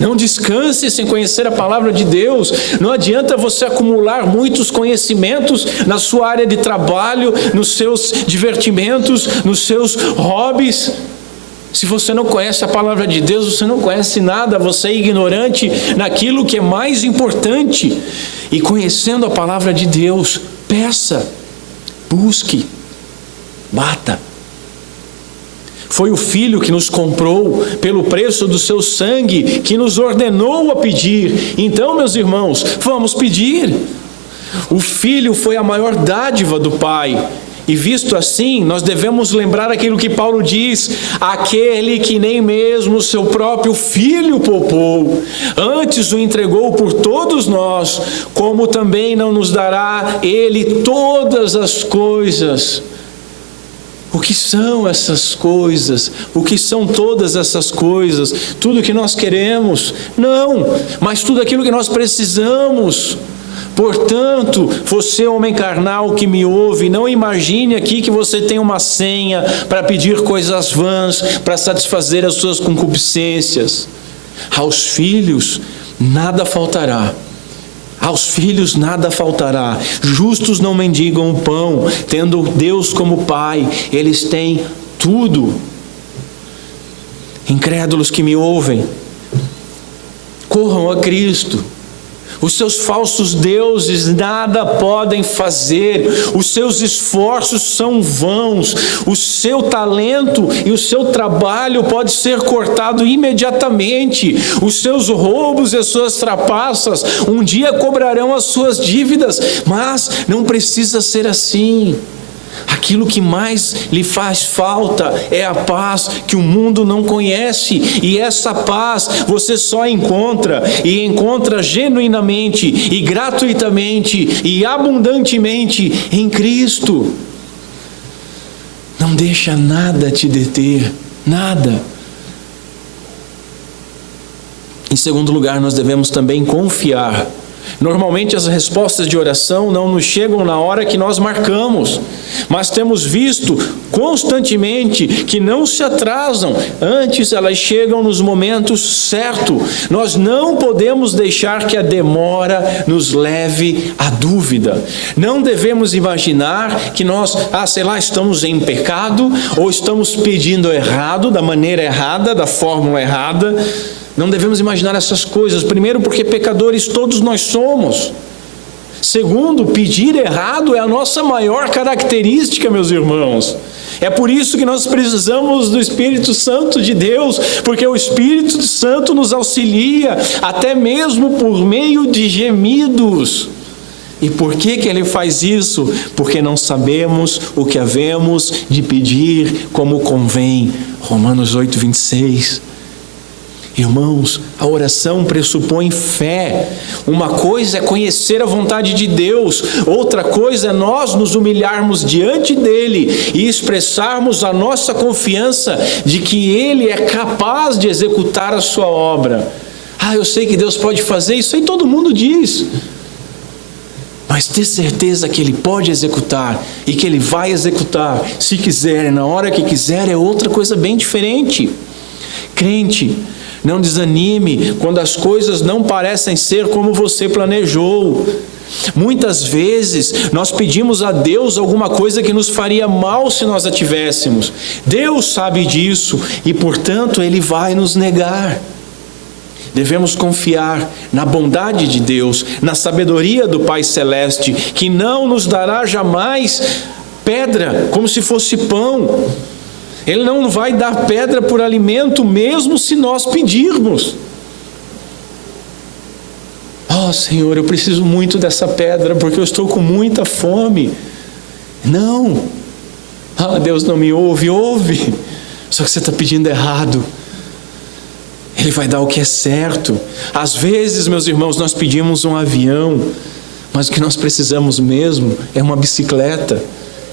Não descanse sem conhecer a palavra de Deus. Não adianta você acumular muitos conhecimentos na sua área de trabalho, nos seus divertimentos, nos seus hobbies. Se você não conhece a palavra de Deus, você não conhece nada, você é ignorante naquilo que é mais importante. E conhecendo a palavra de Deus, peça, busque, bata. Foi o Filho que nos comprou pelo preço do seu sangue, que nos ordenou a pedir. Então, meus irmãos, vamos pedir. O Filho foi a maior dádiva do Pai. E visto assim, nós devemos lembrar aquilo que Paulo diz: aquele que nem mesmo o seu próprio Filho poupou, antes o entregou por todos nós, como também não nos dará Ele todas as coisas. O que são essas coisas? O que são todas essas coisas? Tudo que nós queremos? Não, mas tudo aquilo que nós precisamos. Portanto, você, homem carnal que me ouve, não imagine aqui que você tem uma senha para pedir coisas vãs, para satisfazer as suas concupiscências. Aos filhos nada faltará. Aos filhos nada faltará. Justos não mendigam o pão, tendo Deus como Pai, eles têm tudo. Incrédulos que me ouvem, corram a Cristo. Os seus falsos deuses nada podem fazer, os seus esforços são vãos, o seu talento e o seu trabalho pode ser cortado imediatamente, os seus roubos e as suas trapaças um dia cobrarão as suas dívidas, mas não precisa ser assim. Aquilo que mais lhe faz falta é a paz que o mundo não conhece, e essa paz você só encontra, e encontra genuinamente, e gratuitamente, e abundantemente em Cristo. Não deixa nada te deter, nada. Em segundo lugar, nós devemos também confiar. Normalmente as respostas de oração não nos chegam na hora que nós marcamos, mas temos visto constantemente que não se atrasam, antes elas chegam nos momentos certos. Nós não podemos deixar que a demora nos leve à dúvida. Não devemos imaginar que nós, estamos em pecado, ou estamos pedindo errado, da maneira errada, da fórmula errada. Não devemos imaginar essas coisas. Primeiro, porque pecadores todos nós somos. Segundo, pedir errado é a nossa maior característica, meus irmãos. É por isso que nós precisamos do Espírito Santo de Deus, porque o Espírito Santo nos auxilia, até mesmo por meio de gemidos. E por que Ele faz isso? Porque não sabemos o que havemos de pedir como convém. Romanos 8, 26. Irmãos, a oração pressupõe fé. Uma coisa é conhecer a vontade de Deus, outra coisa é nós nos humilharmos diante dEle e expressarmos a nossa confiança de que Ele é capaz de executar a sua obra. Eu sei que Deus pode fazer, isso aí todo mundo diz. Mas ter certeza que Ele pode executar e que Ele vai executar, se quiser e na hora que quiser, é outra coisa bem diferente. Crente, não desanime quando as coisas não parecem ser como você planejou. Muitas vezes nós pedimos a Deus alguma coisa que nos faria mal se nós a tivéssemos. Deus sabe disso e, portanto, Ele vai nos negar. Devemos confiar na bondade de Deus, na sabedoria do Pai Celeste, que não nos dará jamais pedra como se fosse pão. Ele não vai dar pedra por alimento, mesmo se nós pedirmos. Oh, Senhor, eu preciso muito dessa pedra, porque eu estou com muita fome. Não. Ah, Deus não me ouve, ouve. Só que você está pedindo errado. Ele vai dar o que é certo. Às vezes, meus irmãos, nós pedimos um avião, mas o que nós precisamos mesmo é uma bicicleta.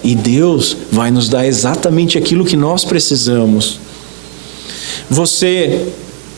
E Deus vai nos dar exatamente aquilo que nós precisamos. Você,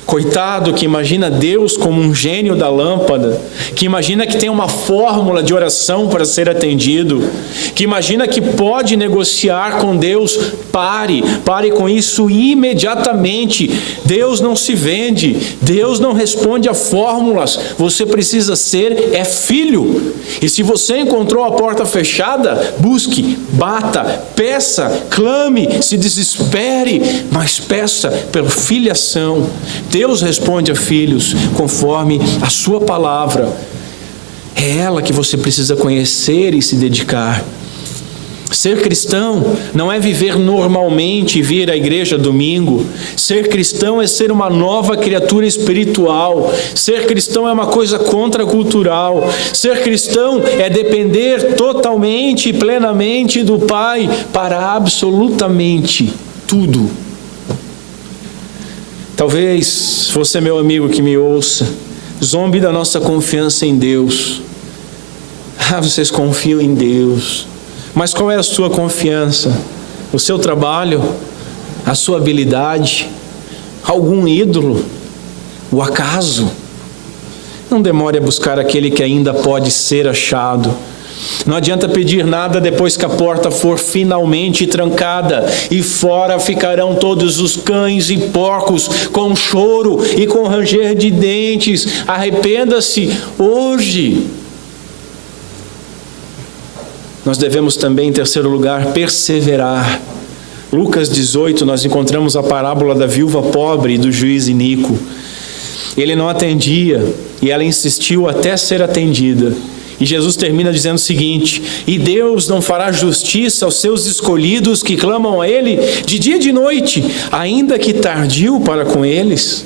coitado, que imagina Deus como um gênio da lâmpada, que imagina que tem uma fórmula de oração para ser atendido, que imagina que pode negociar com Deus, pare com isso imediatamente. Deus não se vende, Deus não responde a fórmulas. Você precisa ser filho. E se você encontrou a porta fechada, busque, bata, peça, clame, se desespere, mas peça pela filiação. Deus responde a filhos conforme a sua palavra. É ela que você precisa conhecer e se dedicar. Ser cristão não é viver normalmente e vir à igreja domingo. Ser cristão é ser uma nova criatura espiritual. Ser cristão é uma coisa contracultural. Ser cristão é depender totalmente e plenamente do Pai para absolutamente tudo. Talvez você, meu amigo que me ouça, zombe da nossa confiança em Deus. Ah, vocês confiam em Deus. Mas qual é a sua confiança? O seu trabalho? A sua habilidade? Algum ídolo? O acaso? Não demore a buscar aquele que ainda pode ser achado. Não adianta pedir nada depois que a porta for finalmente trancada, e fora ficarão todos os cães e porcos, com choro e com ranger de dentes. Arrependa-se hoje. Nós devemos também, em terceiro lugar, perseverar. Lucas 18, nós encontramos a parábola da viúva pobre e do juiz iníquo. Ele não atendia e ela insistiu até ser atendida. E Jesus termina dizendo o seguinte: e Deus não fará justiça aos seus escolhidos que clamam a Ele de dia e de noite, ainda que tardio para com eles?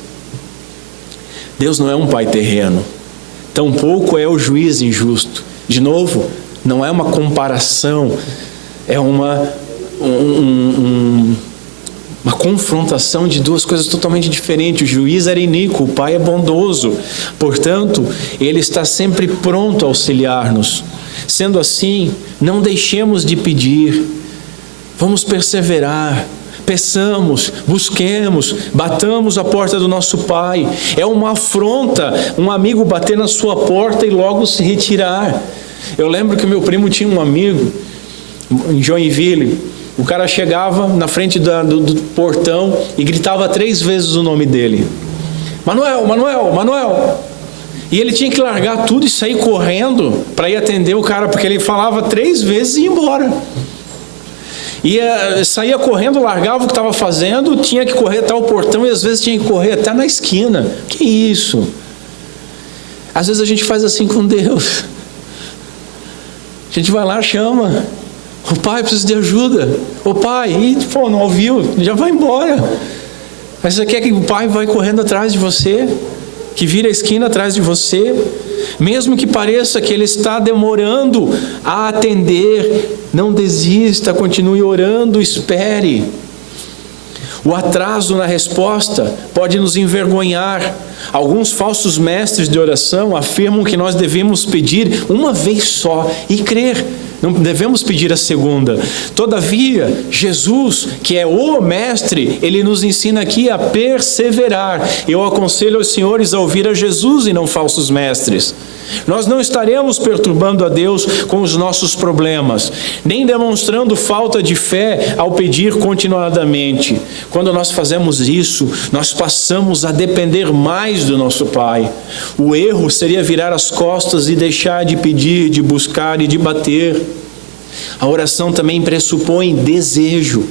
Deus não é um pai terreno, tampouco é o juiz injusto. De novo, não é uma comparação, é uma confrontação de duas coisas totalmente diferentes. O juiz era iníquo, o pai é bondoso. Portanto, ele está sempre pronto a auxiliar-nos. Sendo assim, não deixemos de pedir. Vamos perseverar. Peçamos, busquemos, batamos a porta do nosso Pai. É uma afronta um amigo bater na sua porta e logo se retirar. Eu lembro que meu primo tinha um amigo em Joinville. O cara chegava na frente do portão e gritava 3 vezes o nome dele: Manuel, Manuel, Manuel. E ele tinha que largar tudo e sair correndo para ir atender o cara, porque ele falava 3 vezes e ia embora. Saía correndo, largava o que estava fazendo, tinha que correr até o portão e às vezes tinha que correr até na esquina. Que isso? Às vezes a gente faz assim com Deus. A gente vai lá, chama: o pai, precisa de ajuda. O pai, não ouviu, já vai embora. Mas você quer que o pai vai correndo atrás de você, que vira a esquina atrás de você, mesmo que pareça que ele está demorando a atender? Não desista, continue orando, espere. O atraso na resposta pode nos envergonhar. Alguns falsos mestres de oração afirmam que nós devemos pedir uma vez só e crer. Não devemos pedir a segunda. Todavia, Jesus, que é o mestre, ele nos ensina aqui a perseverar. Eu aconselho aos senhores a ouvir a Jesus e não falsos mestres. Nós não estaremos perturbando a Deus com os nossos problemas, nem demonstrando falta de fé ao pedir continuadamente. Quando nós fazemos isso, nós passamos a depender mais do nosso Pai. O erro seria virar as costas e deixar de pedir, de buscar e de bater. A oração também pressupõe desejo.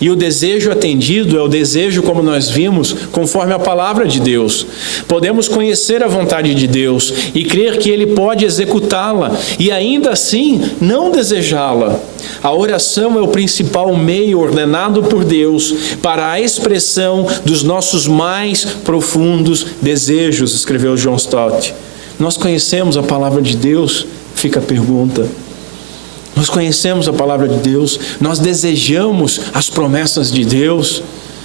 E o desejo atendido é o desejo, como nós vimos, conforme a palavra de Deus. Podemos conhecer a vontade de Deus e crer que Ele pode executá-la e ainda assim não desejá-la. A oração é o principal meio ordenado por Deus para a expressão dos nossos mais profundos desejos, escreveu John Stott. Nós conhecemos a palavra de Deus? Fica a pergunta. Nós conhecemos a palavra de Deus, nós desejamos as promessas de Deus.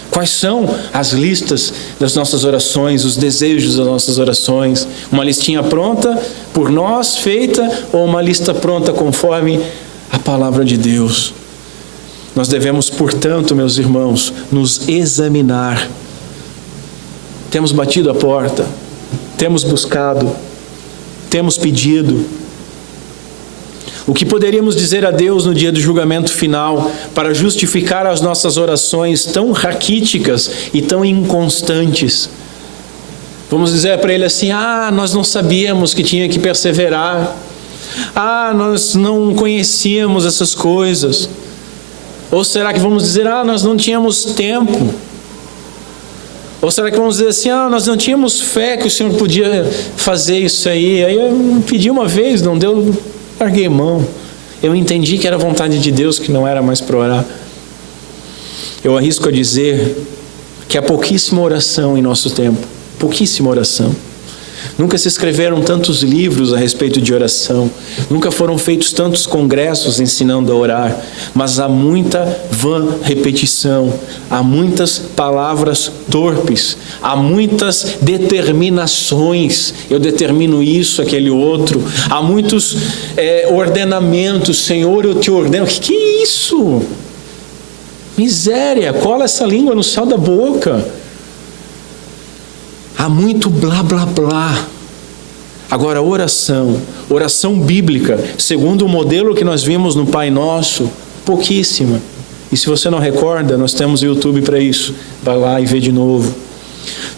Quais são as listas das nossas orações, os desejos das nossas orações? Uma listinha pronta por nós, feita, ou uma lista pronta conforme a palavra de Deus? Nós devemos, portanto, meus irmãos, nos examinar. Temos batido a porta, temos buscado, temos pedido. O que poderíamos dizer a Deus no dia do julgamento final para justificar as nossas orações tão raquíticas e tão inconstantes? Vamos dizer para Ele assim: nós não sabíamos que tinha que perseverar. Nós não conhecíamos essas coisas. Ou será que vamos dizer: nós não tínhamos tempo? Ou será que vamos dizer assim: nós não tínhamos fé que o Senhor podia fazer isso aí? Aí eu pedi uma vez, não deu... Larguei mão. Eu entendi que era a vontade de Deus, que não era mais para orar. Eu arrisco a dizer que há pouquíssima oração em nosso tempo. Pouquíssima oração. Nunca se escreveram tantos livros a respeito de oração. Nunca foram feitos tantos congressos ensinando a orar. Mas há muita vã repetição. Há muitas palavras torpes. Há muitas determinações. Eu determino isso, aquele outro. Há muitos ordenamentos. Senhor, eu te ordeno. Que é isso? Miséria, cola essa língua no céu da boca. Há muito blá, blá, blá. Agora, oração bíblica, segundo o modelo que nós vimos no Pai Nosso, pouquíssima. E se você não recorda, nós temos o YouTube para isso. Vai lá e vê de novo.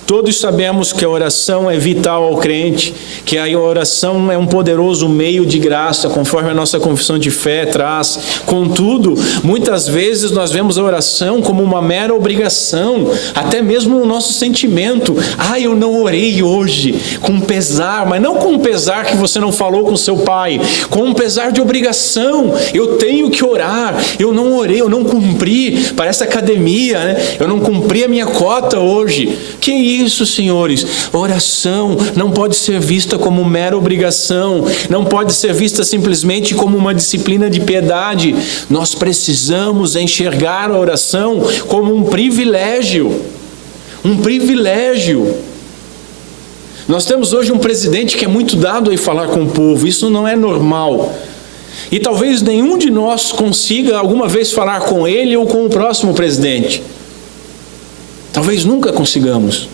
Todos sabemos que a oração é vital ao crente, que a oração é um poderoso meio de graça, conforme a nossa confissão de fé traz. Contudo, muitas vezes nós vemos a oração como uma mera obrigação, até mesmo o nosso sentimento. Eu não orei hoje, com pesar, mas não com pesar que você não falou com seu pai, com um pesar de obrigação. Eu tenho que orar, eu não orei, eu não cumpri, parece academia, né? Eu não cumpri a minha cota hoje. Que isso, senhores? Oração não pode ser vista como mera obrigação, não pode ser vista simplesmente como uma disciplina de piedade. Nós precisamos enxergar a oração como um privilégio. Um privilégio. Nós temos hoje um presidente que é muito dado a falar com o povo. Isso não é normal. E talvez nenhum de nós consiga alguma vez falar com ele ou com o próximo presidente. Talvez nunca consigamos.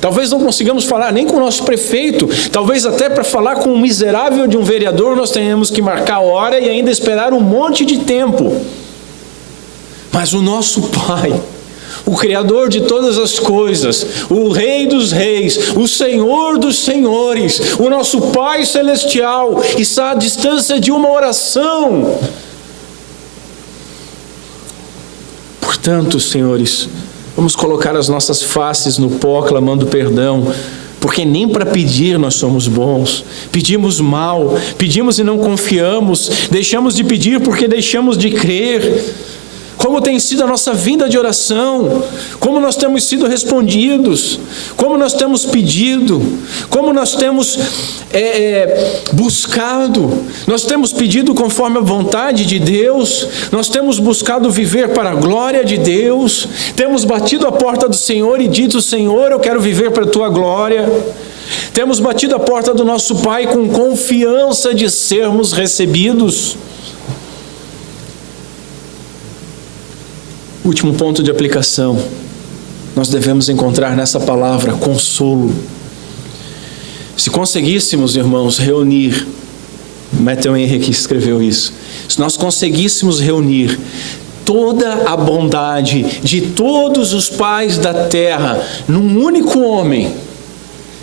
Talvez não consigamos falar nem com o nosso prefeito. Talvez até para falar com o miserável de um vereador nós tenhamos que marcar a hora e ainda esperar um monte de tempo. Mas o nosso Pai, o Criador de todas as coisas, o Rei dos Reis, o Senhor dos Senhores, o nosso Pai Celestial, está à distância de uma oração. Portanto, senhores, vamos colocar as nossas faces no pó, clamando perdão, porque nem para pedir nós somos bons. Pedimos mal, pedimos e não confiamos, deixamos de pedir porque deixamos de crer. Como tem sido a nossa vida de oração, como nós temos sido respondidos, como nós temos pedido, como nós temos buscado. Nós temos pedido conforme a vontade de Deus, nós temos buscado viver para a glória de Deus, temos batido a porta do Senhor e dito: Senhor, eu quero viver para a tua glória. Temos batido a porta do nosso Pai com confiança de sermos recebidos. Último ponto de aplicação, nós devemos encontrar nessa palavra consolo. Se conseguíssemos, irmãos, reunir, Matthew Henrique escreveu isso, se nós conseguíssemos reunir toda a bondade de todos os pais da terra num único homem,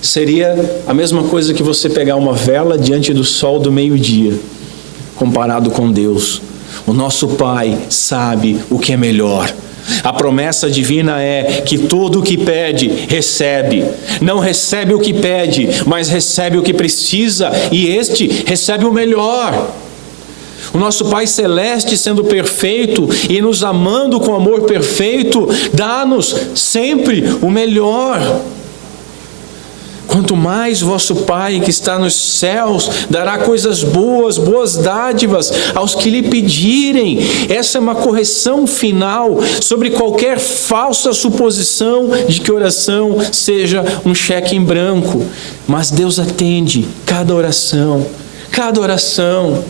seria a mesma coisa que você pegar uma vela diante do sol do meio-dia, comparado com Deus. O nosso Pai sabe o que é melhor. A promessa divina é que todo o que pede, recebe. Não recebe o que pede, mas recebe o que precisa, e este recebe o melhor. O nosso Pai Celeste, sendo perfeito e nos amando com amor perfeito, dá-nos sempre o melhor. Quanto mais vosso Pai que está nos céus dará coisas boas, boas dádivas aos que lhe pedirem. Essa é uma correção final sobre qualquer falsa suposição de que oração seja um cheque em branco. Mas Deus atende cada oração, cada oração.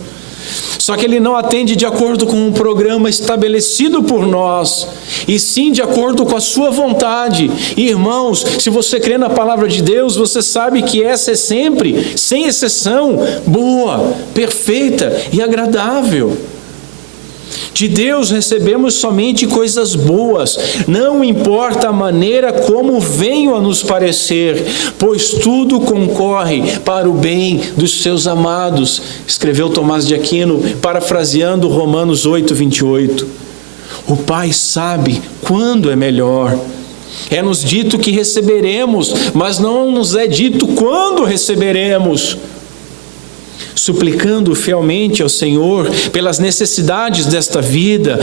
Só que Ele não atende de acordo com um programa estabelecido por nós, e sim de acordo com a sua vontade. E, irmãos, se você crê na palavra de Deus, você sabe que essa é sempre, sem exceção, boa, perfeita e agradável. De Deus recebemos somente coisas boas, não importa a maneira como venham a nos parecer, pois tudo concorre para o bem dos seus amados, escreveu Tomás de Aquino, parafraseando Romanos 8:28. O Pai sabe quando é melhor. É-nos dito que receberemos, mas não nos é dito quando receberemos. Suplicando fielmente ao Senhor pelas necessidades desta vida,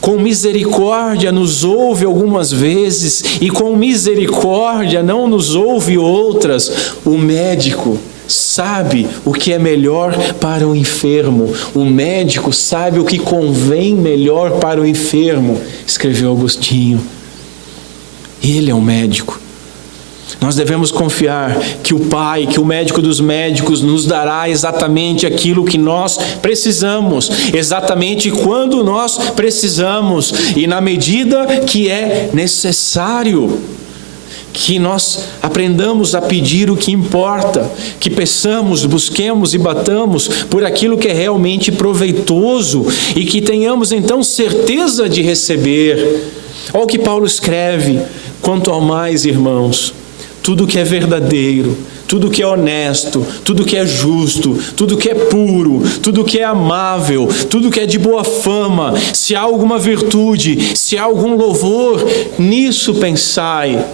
com misericórdia nos ouve algumas vezes e com misericórdia não nos ouve outras. O médico sabe o que é melhor para o enfermo. O médico sabe o que convém melhor para o enfermo, escreveu Agostinho. Ele é o médico. Nós devemos confiar que o Pai, que o médico dos médicos, nos dará exatamente aquilo que nós precisamos, exatamente quando nós precisamos e na medida que é necessário. Que nós aprendamos a pedir o que importa, que peçamos, busquemos e batamos por aquilo que é realmente proveitoso e que tenhamos então certeza de receber. Olha o que Paulo escreve: quanto ao mais, irmãos, tudo que é verdadeiro, tudo que é honesto, tudo que é justo, tudo que é puro, tudo que é amável, tudo que é de boa fama, se há alguma virtude, se há algum louvor, nisso pensai.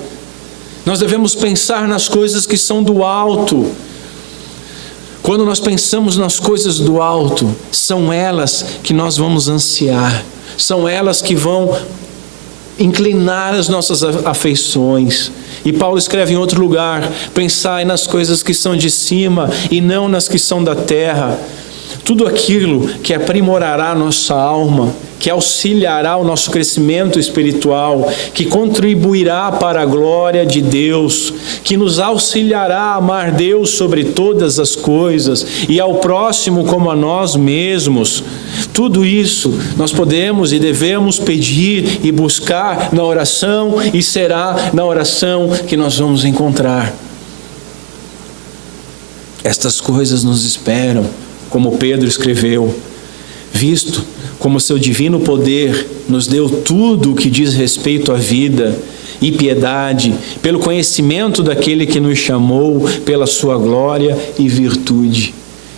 Nós devemos pensar nas coisas que são do alto. Quando nós pensamos nas coisas do alto, são elas que nós vamos ansiar, são elas que vão inclinar as nossas afeições. E Paulo escreve em outro lugar: pensai nas coisas que são de cima e não nas que são da terra. Tudo aquilo que aprimorará a nossa alma, que auxiliará o nosso crescimento espiritual, que contribuirá para a glória de Deus, que nos auxiliará a amar Deus sobre todas as coisas e ao próximo como a nós mesmos. Tudo isso nós podemos e devemos pedir e buscar na oração, e será na oração que nós vamos encontrar. Estas coisas nos esperam, como Pedro escreveu, visto como seu divino poder nos deu tudo o que diz respeito à vida e piedade, pelo conhecimento daquele que nos chamou, pela sua glória e virtude.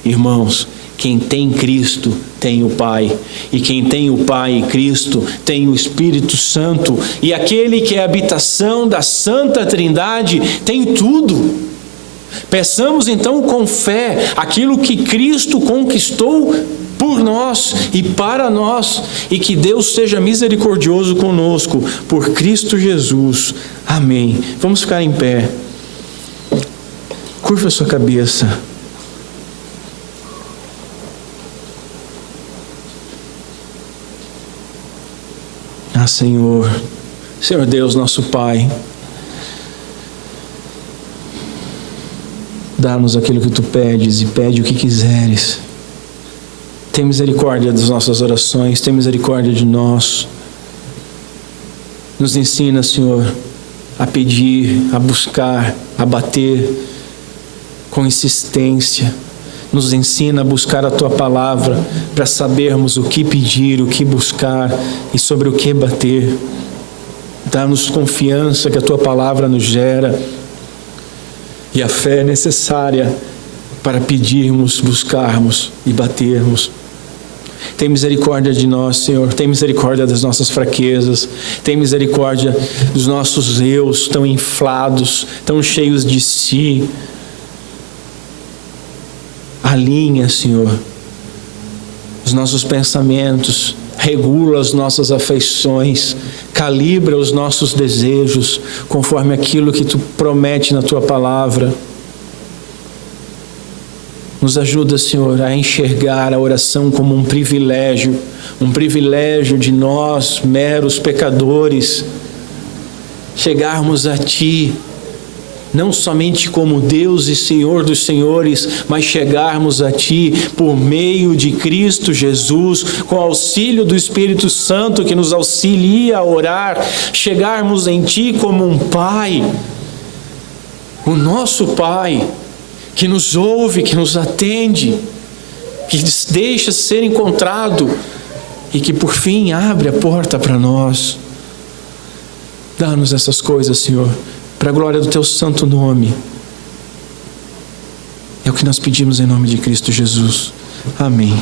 Irmãos, quem tem Cristo tem o Pai, e quem tem o Pai e Cristo tem o Espírito Santo, e aquele que é a habitação da Santa Trindade tem tudo. Peçamos então com fé aquilo que Cristo conquistou por nós e para nós, e que Deus seja misericordioso conosco, por Cristo Jesus. Amém. Vamos ficar em pé. Curva a sua cabeça. Senhor, Senhor Deus, nosso Pai, dá-nos aquilo que Tu pedes e pede o que quiseres. Tem misericórdia das nossas orações, tem misericórdia de nós. Nos ensina, Senhor, a pedir, a buscar, a bater com insistência. Nos ensina a buscar a Tua palavra para sabermos o que pedir, o que buscar e sobre o que bater. Dá-nos confiança que a Tua palavra nos gera e a fé necessária para pedirmos, buscarmos e batermos. Tem misericórdia de nós, Senhor. Tem misericórdia das nossas fraquezas. Tem misericórdia dos nossos eus tão inflados, tão cheios de si. Alinha, Senhor, os nossos pensamentos. Regula as nossas afeições. Calibra os nossos desejos conforme aquilo que Tu promete na Tua palavra. Nos ajuda, Senhor, a enxergar a oração como um privilégio de nós, meros pecadores, chegarmos a Ti, não somente como Deus e Senhor dos senhores, mas chegarmos a Ti por meio de Cristo Jesus, com auxílio do Espírito Santo que nos auxilia a orar, chegarmos em Ti como um Pai, o nosso Pai, que nos ouve, que nos atende, que deixa ser encontrado e que por fim abre a porta para nós. Dá-nos essas coisas, Senhor, para a glória do Teu santo nome. É o que nós pedimos em nome de Cristo Jesus. Amém.